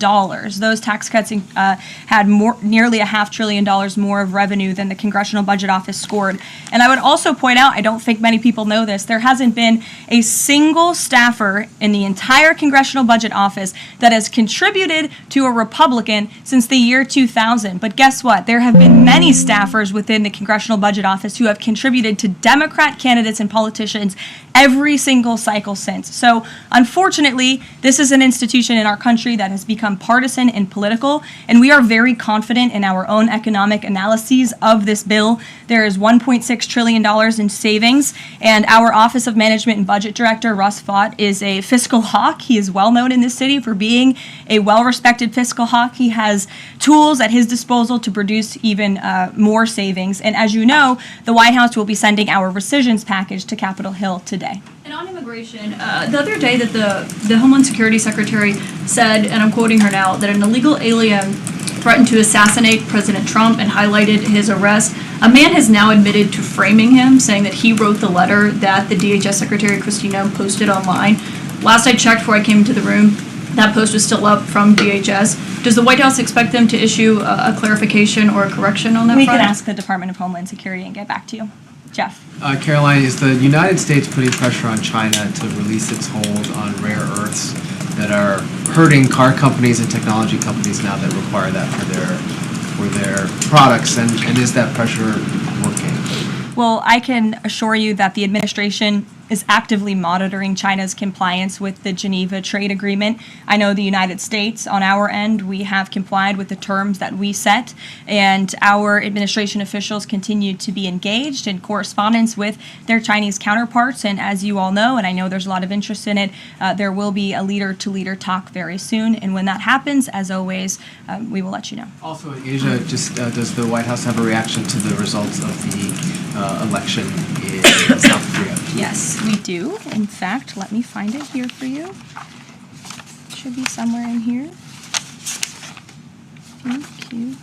Those tax cuts had nearly $500 billion more of revenue than the Congressional Budget Office scored. And I would also point out, I don't think many people know this, there hasn't been a single staffer in the entire Congressional Budget Office that has contributed to a Republican since the year 2000. But guess what? There have been many staffers within the Congressional Budget Office who have contributed to Democrat candidates and politicians every single cycle since. So unfortunately, this is an institution in our country that has become partisan and political, and we are very confident in our own economic analyses of this bill. There is $1.6 trillion in savings, and our Office of Management and Budget Director, Russ Vought, is a fiscal hawk. He is well known in this city for being a well-respected fiscal hawk. He has tools at his disposal to produce even more savings. And as you know, the White House will be sending our rescissions package to Capitol Hill today. And on immigration, the other day that the Homeland Security Secretary said, and I'm quoting her now, that an illegal alien threatened to assassinate President Trump and highlighted his arrest. A man has now admitted to framing him, saying that he wrote the letter that the DHS Secretary Christina posted online. Last I checked before I came into the room, that post was still up from DHS. Does the White House expect them to issue a clarification or a correction on that We front? can ask the Department of Homeland Security and get back to you. Jeff. Karoline, is the United States putting pressure on China to release its hold on rare earths that are hurting car companies and technology companies now that require that for their products? And is that pressure working? Well, I can assure you that the administration is actively monitoring China's compliance with the Geneva Trade Agreement. I know the United States, on our end, we have complied with the terms that we set, and our administration officials continue to be engaged in correspondence with their Chinese counterparts. And as you all know, and I know there's a lot of interest in it, there will be a leader-to-leader talk very soon. And when that happens, as always, we will let you know. Also, Asia, just does the White House have a reaction to the results of the election in South Korea? Yes, we do. In fact, let me find it here for you. It should be somewhere in here. Thank you.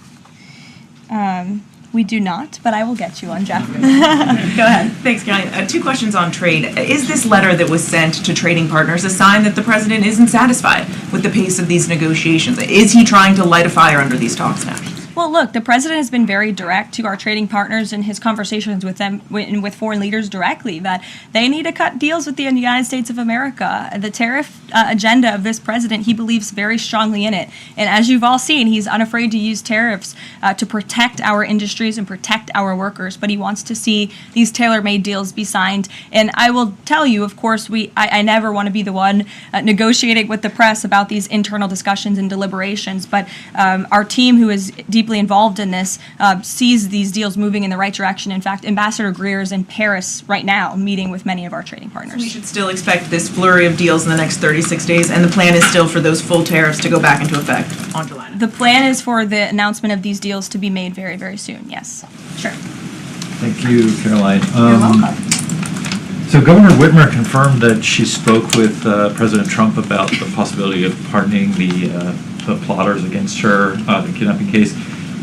We do not, but I will get you one, Jeff. Go ahead. Thanks, Karoline. 2 questions on trade. Is this letter that was sent to trading partners a sign that the president isn't satisfied with the pace of these negotiations? Is he trying to light a fire under these talks now? Well, look, the president has been very direct to our trading partners in his conversations with them, with foreign leaders directly, that they need to cut deals with the United States of America. The tariff agenda of this president, he believes very strongly in it. And as you've all seen, he's unafraid to use tariffs to protect our industries and protect our workers. But he wants to see these tailor-made deals be signed. And I will tell you, of course, I never want to be the one negotiating with the press about these internal discussions and deliberations. But our team, who is deeply involved in this, sees these deals moving in the right direction. In fact, Ambassador Greer is in Paris right now meeting with many of our trading partners. We should still expect this flurry of deals in the next 36 days, and the plan is still for those full tariffs to go back into effect on July 9th. The plan is for the announcement of these deals to be made very, very soon, yes. Sure. Thank you, Karoline. You're welcome. So Governor Whitmer confirmed that she spoke with President Trump about the possibility of pardoning the plotters against her, the kidnapping case.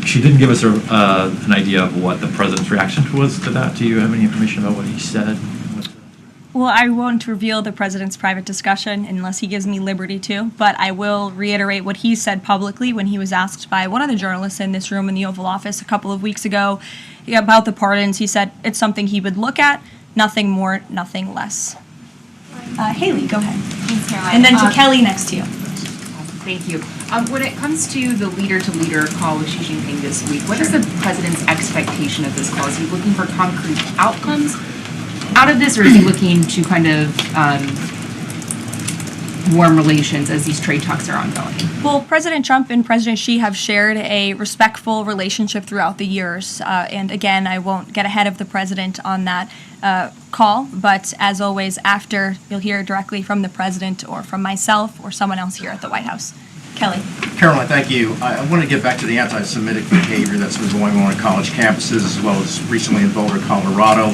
She didn't give us an idea of what the president's reaction was to that. Do you have any information about what he said? Well, I won't reveal the president's private discussion unless he gives me liberty to, but I will reiterate what he said publicly when he was asked by one of the journalists in this room in the Oval Office a couple of weeks ago about the pardons. He said it's something he would look at, nothing more, nothing less. Haley, go ahead. Thanks, Karoline. And then to Kelly next to you. Thank you. When it comes to the leader-to-leader call with Xi Jinping this week, what is the president's expectation of this call? Is he looking for concrete outcomes out of this, or is he looking to kind of warm relations as these trade talks are ongoing? Well, President Trump and President Xi have shared a respectful relationship throughout the years. And again, I won't get ahead of the president on that call, but as always, after, you'll hear directly from the president or from myself or someone else here at the White House. Kelly. Karoline, thank you. I want to get back to the anti-Semitic behavior that's been going on college campuses, as well as recently in Boulder, Colorado.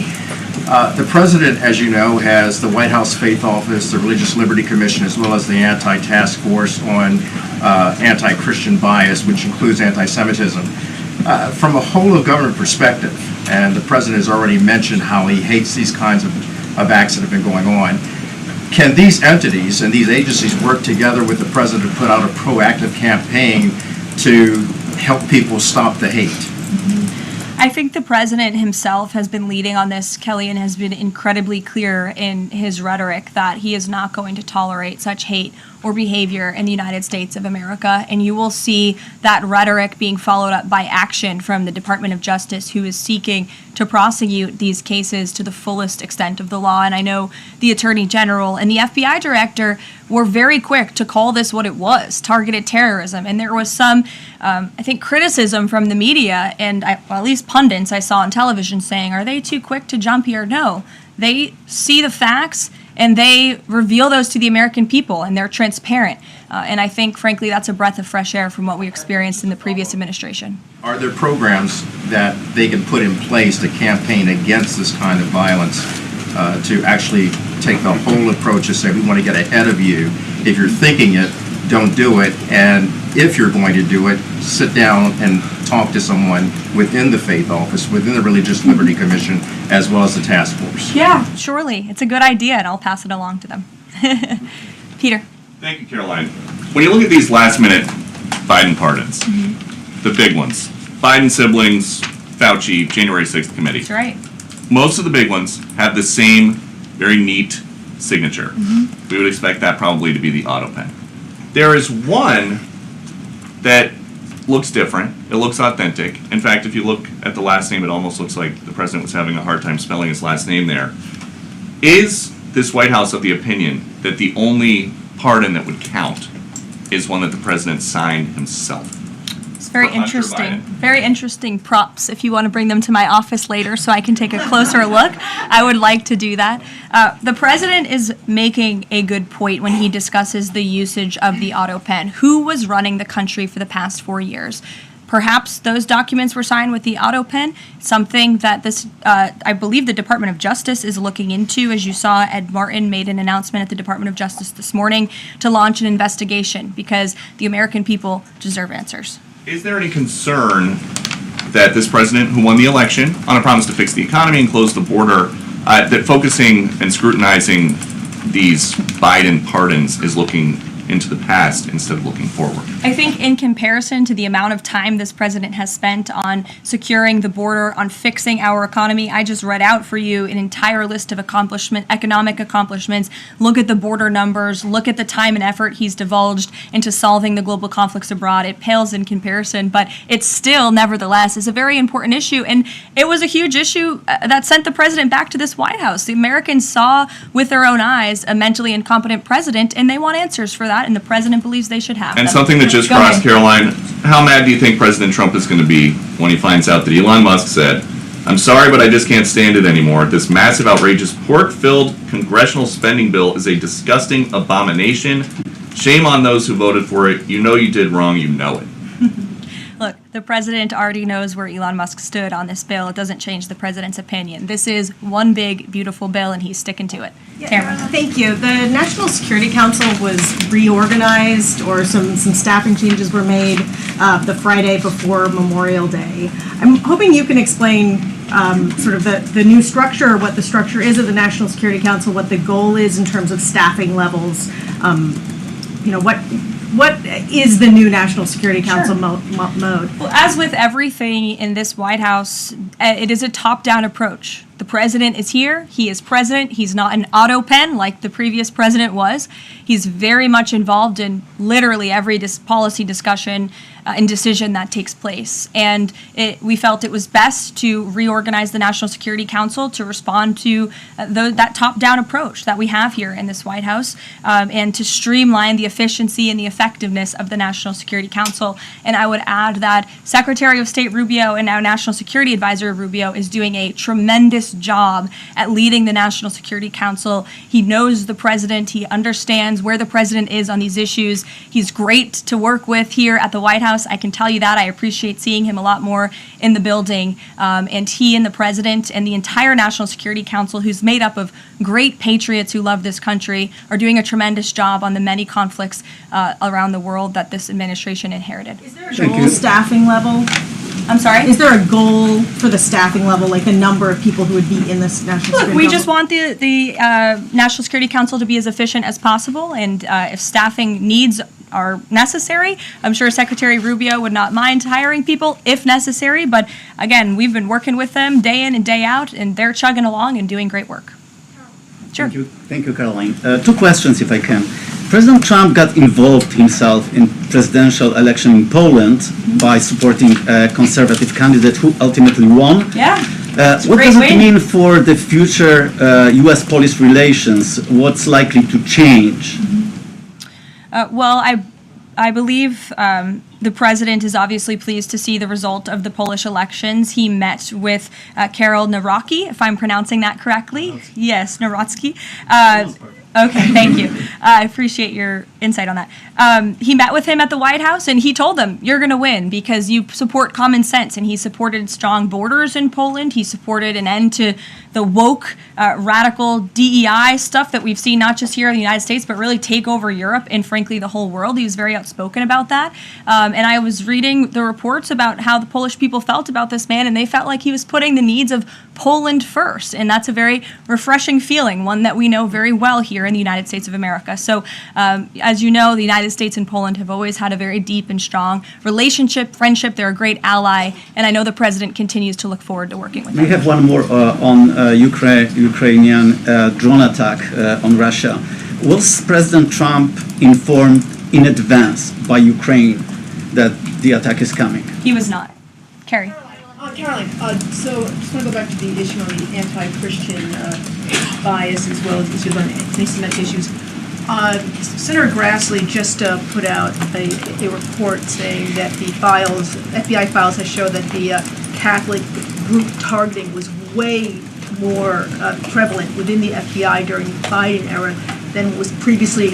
The president, as you know, has the White House Faith Office, the Religious Liberty Commission, as well as the Anti-Task Force on Anti-Christian Bias, which includes anti-Semitism. From a whole-of-government perspective, and the president has already mentioned how he hates these kinds of acts that have been going on, can these entities and these agencies work together with the president to put out a proactive campaign to help people stop the hate? I think the president himself has been leading on this, Kelly, and has been incredibly clear in his rhetoric that he is not going to tolerate such hate or behavior in the United States of America. And you will see that rhetoric being followed up by action from the Department of Justice, who is seeking to prosecute these cases to the fullest extent of the law. And I know the Attorney General and the FBI Director were very quick to call this what it was, targeted terrorism. And there was some, I think, criticism from the media, and well, at least pundits I saw on television saying, are they too quick to jump here? No, they see the facts and they reveal those to the American people, and they're transparent. And I think, frankly, that's a breath of fresh air from what we experienced in the previous administration. Are there programs that they can put in place to campaign against this kind of violence, to actually take the whole approach and say, we want to get ahead of you. If you're thinking it, don't do it. And if you're going to do it, sit down and talk to someone within the Faith Office, within the Religious Liberty Commission, as well as the task force. Yeah, surely. It's a good idea, and I'll pass it along to them. Peter. Thank you, Karoline. When you look at these last-minute Biden pardons, the big ones, Biden siblings, Fauci, January 6th committee. That's right. Most of the big ones have the same very neat signature. We would expect that probably to be the auto pen. There is one that looks different. It looks authentic. In fact, if you look at the last name, it almost looks like the president was having a hard time spelling his last name there. Is this White House of the opinion that the only pardon that would count is one that the president signed himself? It's very For Hunter interesting. Biden. Very interesting props. If you want to bring them to my office later so I can take a closer look, I would like to do that. The president is making a good point when he discusses the usage of the auto pen. Who was running the country for the past 4 years? Perhaps those documents were signed with the auto pen, something that this, I believe the Department of Justice is looking into. As you saw, Ed Martin made an announcement at the Department of Justice this morning to launch an investigation because the American people deserve answers. Is there any concern that this president, who won the election on a promise to fix the economy and close the border, that focusing and scrutinizing these Biden pardons is looking into the past instead of looking forward? I think in comparison to the amount of time this president has spent on securing the border, on fixing our economy, I just read out for you an entire list of economic accomplishments. Look at the border numbers, look at the time and effort he's divulged into solving the global conflicts abroad. It pales in comparison, but it still, nevertheless, is a very important issue. And it was a huge issue that sent the president back to this White House. The Americans saw with their own eyes a mentally incompetent president, and they want answers for that, and the president believes they should have And them. something that just Go crossed, ahead. Caroline, how mad do you think President Trump is going to be when he finds out that Elon Musk said, "I'm sorry, but I just can't stand it anymore. This massive, outrageous, pork-filled congressional spending bill is a disgusting abomination. Shame on those who voted for it. You know you did wrong. You know it." Look, the president already knows where Elon Musk stood on this bill. It doesn't change the president's opinion. This is one big, beautiful bill, and he's sticking to it. Tamara. Thank you. The National Security Council was reorganized, or some staffing changes were made the Friday before Memorial Day. I'm hoping you can explain sort of the new structure, what the structure is of the National Security Council, what the goal is in terms of staffing levels. What is the new National Security Council mode? Well, as with everything in this White House, it is a top-down approach. The president is here. He is president. He's not an auto pen like the previous president was. He's very much involved in literally every policy discussion and decision that takes place. And we felt it was best to reorganize the National Security Council to respond to that top-down approach that we have here in this White House, and to streamline the efficiency and the effectiveness of the National Security Council. And I would add that Secretary of State Rubio and now National Security Advisor Rubio is doing a tremendous job at leading the National Security Council. He knows the president. He understands where the president is on these issues. He's great to work with here at the White House. I can tell you that. I appreciate seeing him a lot more in the building. And he and the president and the entire National Security Council, who's made up of great patriots who love this country, are doing a tremendous job on the many conflicts around the world that this administration inherited. Is there a goal staffing level? I'm sorry? Is there a goal for the staffing level, like the number of people who would be in this National Look, Security we Council? just want the National Security Council to be as efficient as possible, and if staffing needs are necessary, I'm sure Secretary Rubio would not mind hiring people if necessary, but again, we've been working with them day in and day out, and they're chugging along and doing great work. Sure. Thank you, Caroline. Two questions, if I can. President Trump got involved himself in presidential election in Poland by supporting a conservative candidate who ultimately won. Yeah. What does it mean for the future U.S.-Polish relations? What's likely to change? Well, I believe the president is obviously pleased to see the result of the Polish elections. He met with Karol Nawrocki, if I'm pronouncing that correctly. Yes, Nawrocki. Okay, thank you. I appreciate your insight on that. He met with him at the White House, and he told them, you're going to win because you support common sense. And he supported strong borders in Poland. He supported an end to the woke, radical DEI stuff that we've seen not just here in the United States, but really take over Europe and, frankly, the whole world. He was very outspoken about that. And I was reading the reports about how the Polish people felt about this man, and they felt like he was putting the needs of Poland first. And that's a very refreshing feeling, one that we know very well here in the United States of America. So, as you know, the United States and Poland have always had a very deep and strong relationship, friendship. They're a great ally, and I know the president continues to look forward to working with them. We have one more on Ukrainian drone attack on Russia. Was President Trump informed in advance by Ukraine that the attack is coming? He was not. Carrie. Caroline, so just want to go back to the issue on the anti-Christian bias as well as issues on anti-Semitic issues. Senator Grassley just put out a report saying that the files, FBI files, has shown that the Catholic group targeting was way more prevalent within the FBI during the Biden era than was previously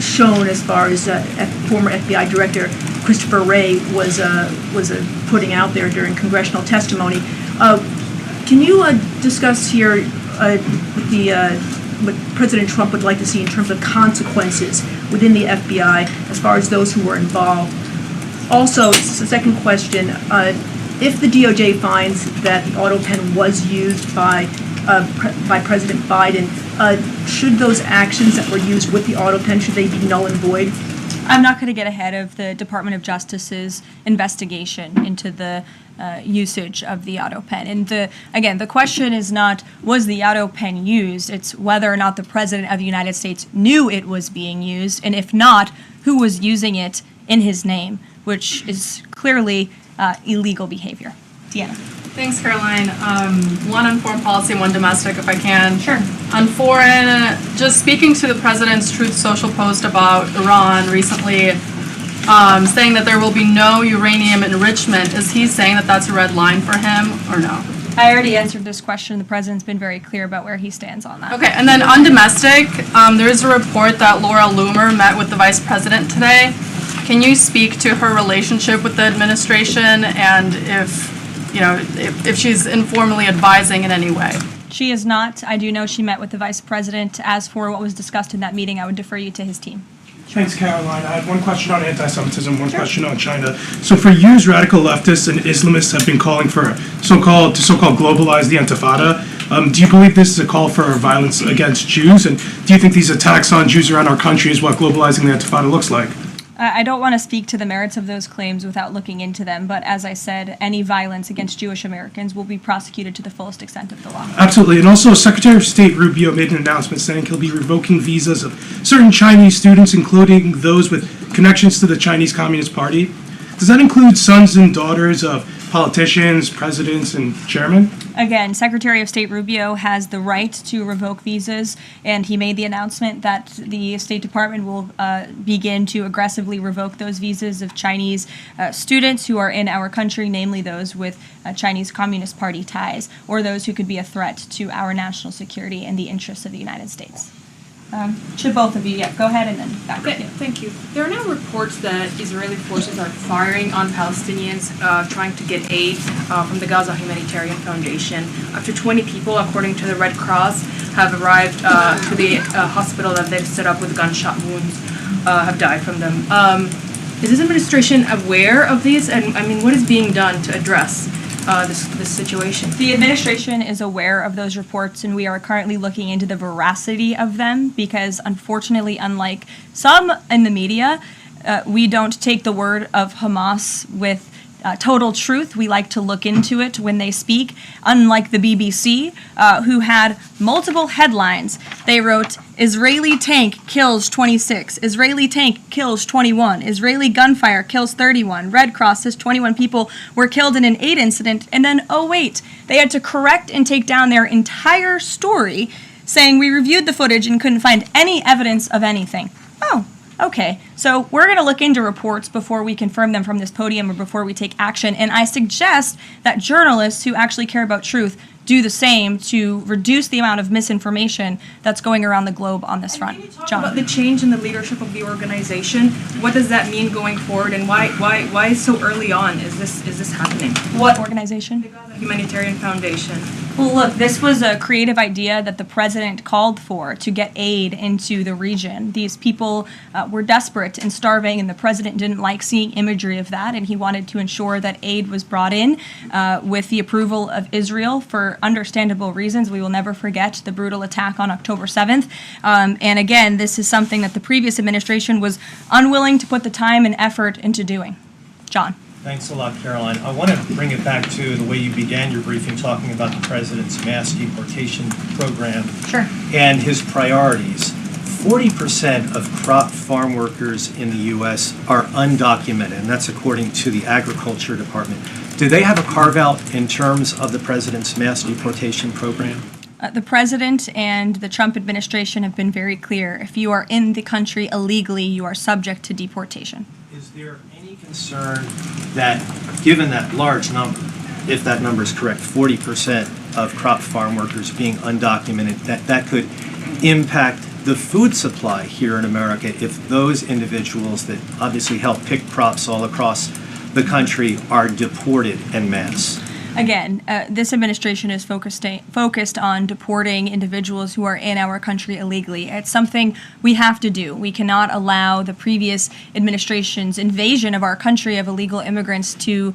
shown, as far as former FBI Director Christopher Wray was putting out there during congressional testimony. Can you discuss here what President Trump would like to see in terms of consequences within the FBI as far as those who were involved? Also, the second question, if the DOJ finds that the auto pen was used by President Biden, should those actions that were used with the auto pen, should they be null and void? I'm not going to get ahead of the Department of Justice's investigation into the usage of the auto pen. And again, the question is not, was the auto pen used? It's whether or not the President of the United States knew it was being used, and if not, who was using it in his name, which is clearly illegal behavior. Deanna. Thanks, Caroline. One on foreign policy, one domestic, if I can. Sure. On foreign, just speaking to the president's Truth Social post about Iran recently, saying that there will be no uranium enrichment, is he saying that that's a red line for him, or no? I already answered this question. The president's been very clear about where he stands on that. Okay, and then on domestic, there is a report that Laura Loomer met with the vice president today. Can you speak to her relationship with the administration and if she's informally advising in any way? She is not. I do know she met with the vice president. As for what was discussed in that meeting, I would defer you to his team. Thanks, Caroline. I have one question on anti-Semitism, one question on China. So for years, radical leftists and Islamists have been calling for so-called globalize the Intifada. Do you believe this is a call for violence against Jews? And do you think these attacks on Jews around our country is what globalizing the Intifada looks like? I don't want to speak to the merits of those claims without looking into them, but as I said, any violence against Jewish Americans will be prosecuted to the fullest extent of the law. Absolutely. And also, Secretary of State Rubio made an announcement saying he'll be revoking visas of certain Chinese students, including those with connections to the Chinese Communist Party. Does that include sons and daughters of politicians, presidents, and chairmen? Again, Secretary of State Rubio has the right to revoke visas, and he made the announcement that the State Department will begin to aggressively revoke those visas of Chinese students who are in our country, namely those with Chinese Communist Party ties, or those who could be a threat to our national security and the interests of the United States. Should both of you, go ahead and then back with you. Thank you. There are now reports that Israeli forces are firing on Palestinians trying to get aid from the Gaza Humanitarian Foundation. Up to 20 people, according to the Red Cross, have arrived to the hospital that they've set up with gunshot wounds, have died from them. Is this administration aware of these? And I mean, what is being done to address this situation? The administration is aware of those reports, and we are currently looking into the veracity of them because, unfortunately, unlike some in the media, we don't take the word of Hamas with total truth. We like to look into it when they speak. Unlike the BBC, who had multiple headlines, they wrote, Israeli tank kills 26, Israeli tank kills 21, Israeli gunfire kills 31, Red Cross says 21 people were killed in an aid incident, and then, oh wait, they had to correct and take down their entire story, saying we reviewed the footage and couldn't find any evidence of anything. Oh, okay, so we're going to look into reports before we confirm them from this podium or before we take action, and I suggest that journalists who actually care about truth do the same to reduce the amount of misinformation that's going around the globe on this front. John. About the change in the leadership of the organization, what does that mean going forward, and why so early on is this happening? What organization? The Gaza Humanitarian Foundation. Well, look, this was a creative idea that the president called for to get aid into the region. These people were desperate and starving, and the president didn't like seeing imagery of that, and he wanted to ensure that aid was brought in with the approval of Israel for understandable reasons. We will never forget the brutal attack on October 7th. And again, this is something that the previous administration was unwilling to put the time and effort into doing. John. Thanks a lot, Caroline. I want to bring it back to the way you began your briefing, talking about the president's mass deportation program Sure. and his priorities. 40% of crop farm workers in the U.S. are undocumented, and that's according to the Agriculture Department. Do they have a carve-out in terms of the president's mass deportation program? The president and the Trump administration have been very clear. If you are in the country illegally, you are subject to deportation. Is there any concern that, given that large number, if that number is correct, 40% of crop farm workers being undocumented, that could impact the food supply here in America if those individuals that obviously help pick crops all across the country are deported en masse? Again, this administration is focused on deporting individuals who are in our country illegally. It's something we have to do. We cannot allow the previous administration's invasion of our country of illegal immigrants to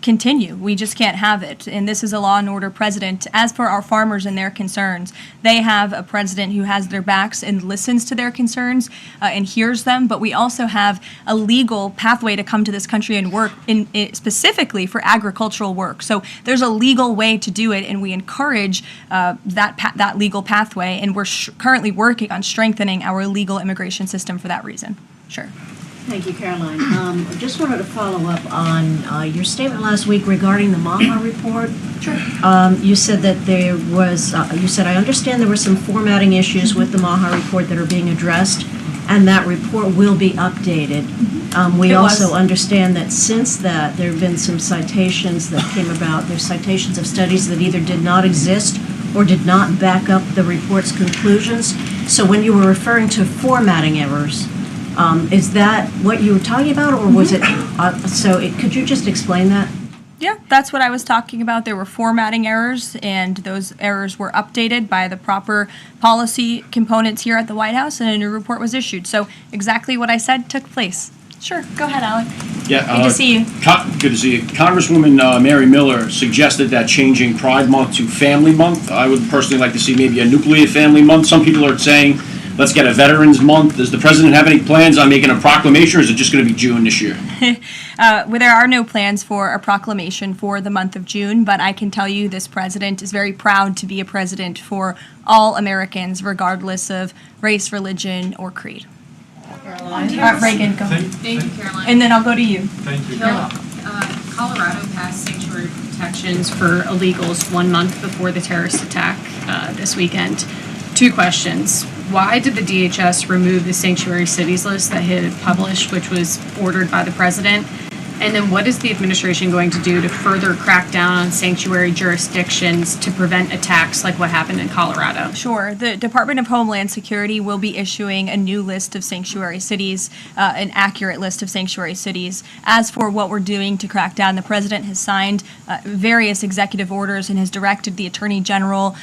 continue. We just can't have it. And this is a law and order president. As for our farmers and their concerns, they have a president who has their backs and listens to their concerns and hears them. But we also have a legal pathway to come to this country and work specifically for agricultural work. So there's a legal way to do it, and we encourage that legal pathway, and we're currently working on strengthening our legal immigration system for that reason. Sure. Thank you, Caroline. I just wanted to follow up on your statement last week regarding the MAHA report. Sure. You said that there was, I understand there were some formatting issues with the MAHA report that are being addressed, and that report will be updated. We also understand that since that, there have been some citations that came about. There's citations of studies that either did not exist or did not back up the report's conclusions. So when you were referring to formatting errors, is that what you were talking about, or was it, could you just explain that? Yeah, that's what I was talking about. There were formatting errors, and those errors were updated by the proper policy components here at the White House, and a new report was issued. So exactly what I said took place. Sure, go ahead, Alec. Yeah, good to see you. Good to see you. Congresswoman Mary Miller suggested that changing Pride Month to Family Month. I would personally like to see maybe a nuclear family month. Some people are saying, let's get a Veterans Month. Does the president have any plans on making a proclamation, or is it just going to be June this year? Well, there are no plans for a proclamation for the month of June, but I can tell you this president is very proud to be a president for all Americans, regardless of race, religion, or creed. Reagan, go ahead. Thank you, Caroline. And then I'll go to you. Thank you. Colorado passed sanctuary protections for illegals 1 month before the terrorist attack this weekend. 2 questions. Why did the DHS remove the sanctuary cities list that it had published, which was ordered by the president? And then what is the administration going to do to further crack down on sanctuary jurisdictions to prevent attacks like what happened in Colorado? Sure. The Department of Homeland Security will be issuing a new list of sanctuary cities, an accurate list of sanctuary cities. As for what we're doing to crack down, the president has signed various executive orders and has directed the Attorney General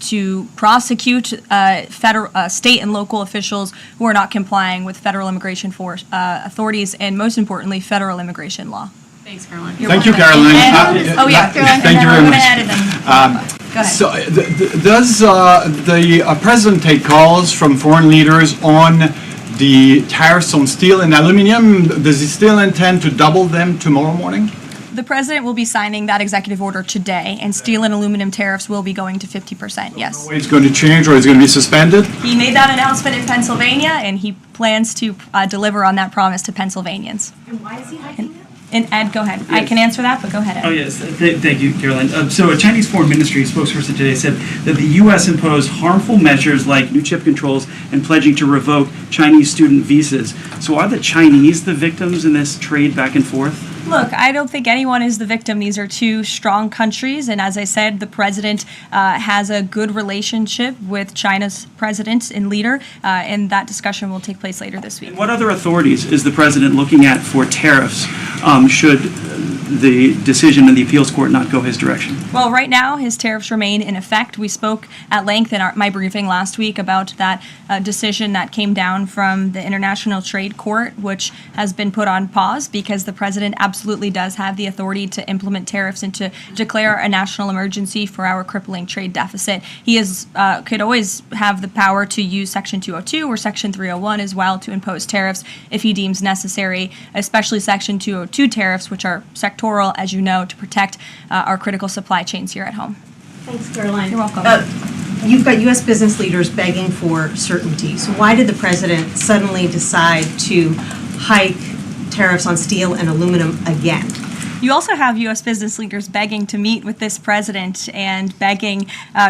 to prosecute state and local officials who are not complying with federal immigration authorities and, most importantly, federal immigration law. Thanks, Caroline. Thank you, Caroline. Caroline. Thank you very much. Go ahead. So, does the president take calls from foreign leaders on the tariffs on steel and aluminum? Does he still intend to double them tomorrow morning? The president will be signing that executive order today, and steel and aluminum tariffs will be going to 50%, yes. It's going to change, or it's going to be suspended? He made that announcement in Pennsylvania, and he plans to deliver on that promise to Pennsylvanians. And why is he hiking that? And Ed, go ahead. I can answer that, but go ahead, Ed. Oh, yes. Thank you, Caroline. So a Chinese Foreign Ministry spokesperson today said that the U.S. imposed harmful measures like new chip controls and pledging to revoke Chinese student visas. So are the Chinese the victims in this trade back and forth? Look, I don't think anyone is the victim. These are 2 strong countries, and as I said, the president has a good relationship with China's president and leader, and that discussion will take place later this week. And what other authorities is the president looking at for tariffs should the decision in the appeals court not go his direction? Well, right now, his tariffs remain in effect. We spoke at length in my briefing last week about that decision that came down from the International Trade Court, which has been put on pause because the president absolutely does have the authority to implement tariffs and to declare a national emergency for our crippling trade deficit. He could always have the power to use Section 202 or Section 301 as well to impose tariffs if he deems necessary, especially Section 202 tariffs, which are sectoral, as you know, to protect our critical supply chains here at home. Thanks, Caroline. You're welcome. you've got U.S. business leaders begging for certainty. So why did the president suddenly decide to hike tariffs on steel and aluminum again? You also have U.S. business leaders begging to meet with this president and begging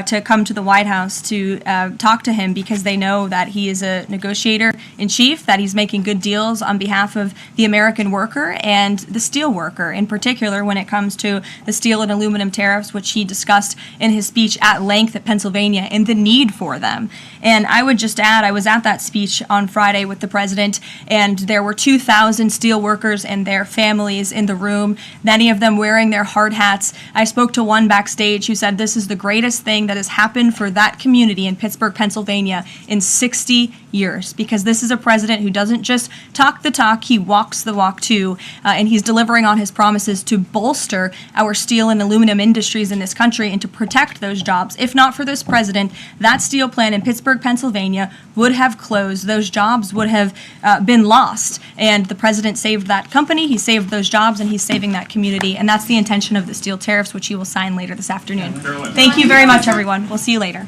to come to the White House to talk to him because they know that he is a negotiator in chief, that he's making good deals on behalf of the American worker and the steel worker, in particular when it comes to the steel and aluminum tariffs, which he discussed in his speech at length at Pennsylvania and the need for them. And I would just add, I was at that speech on Friday with the president, and there were 2,000 steel workers and their families in the room, many of them wearing their hard hats. I spoke to one backstage who said this is the greatest thing that has happened for that community in Pittsburgh, Pennsylvania in 60 years, because this is a president who doesn't just talk the talk, he walks the walk too, and he's delivering on his promises to bolster our steel and aluminum industries in this country and to protect those jobs. If not for this president, that steel plant in Pittsburgh, Pennsylvania would have closed. Those jobs would have been lost, and the president saved that company, he saved those jobs, and he's saving that community, and that's the intention of the steel tariffs, which he will sign later this afternoon. Thank you very much, everyone. We'll see you later.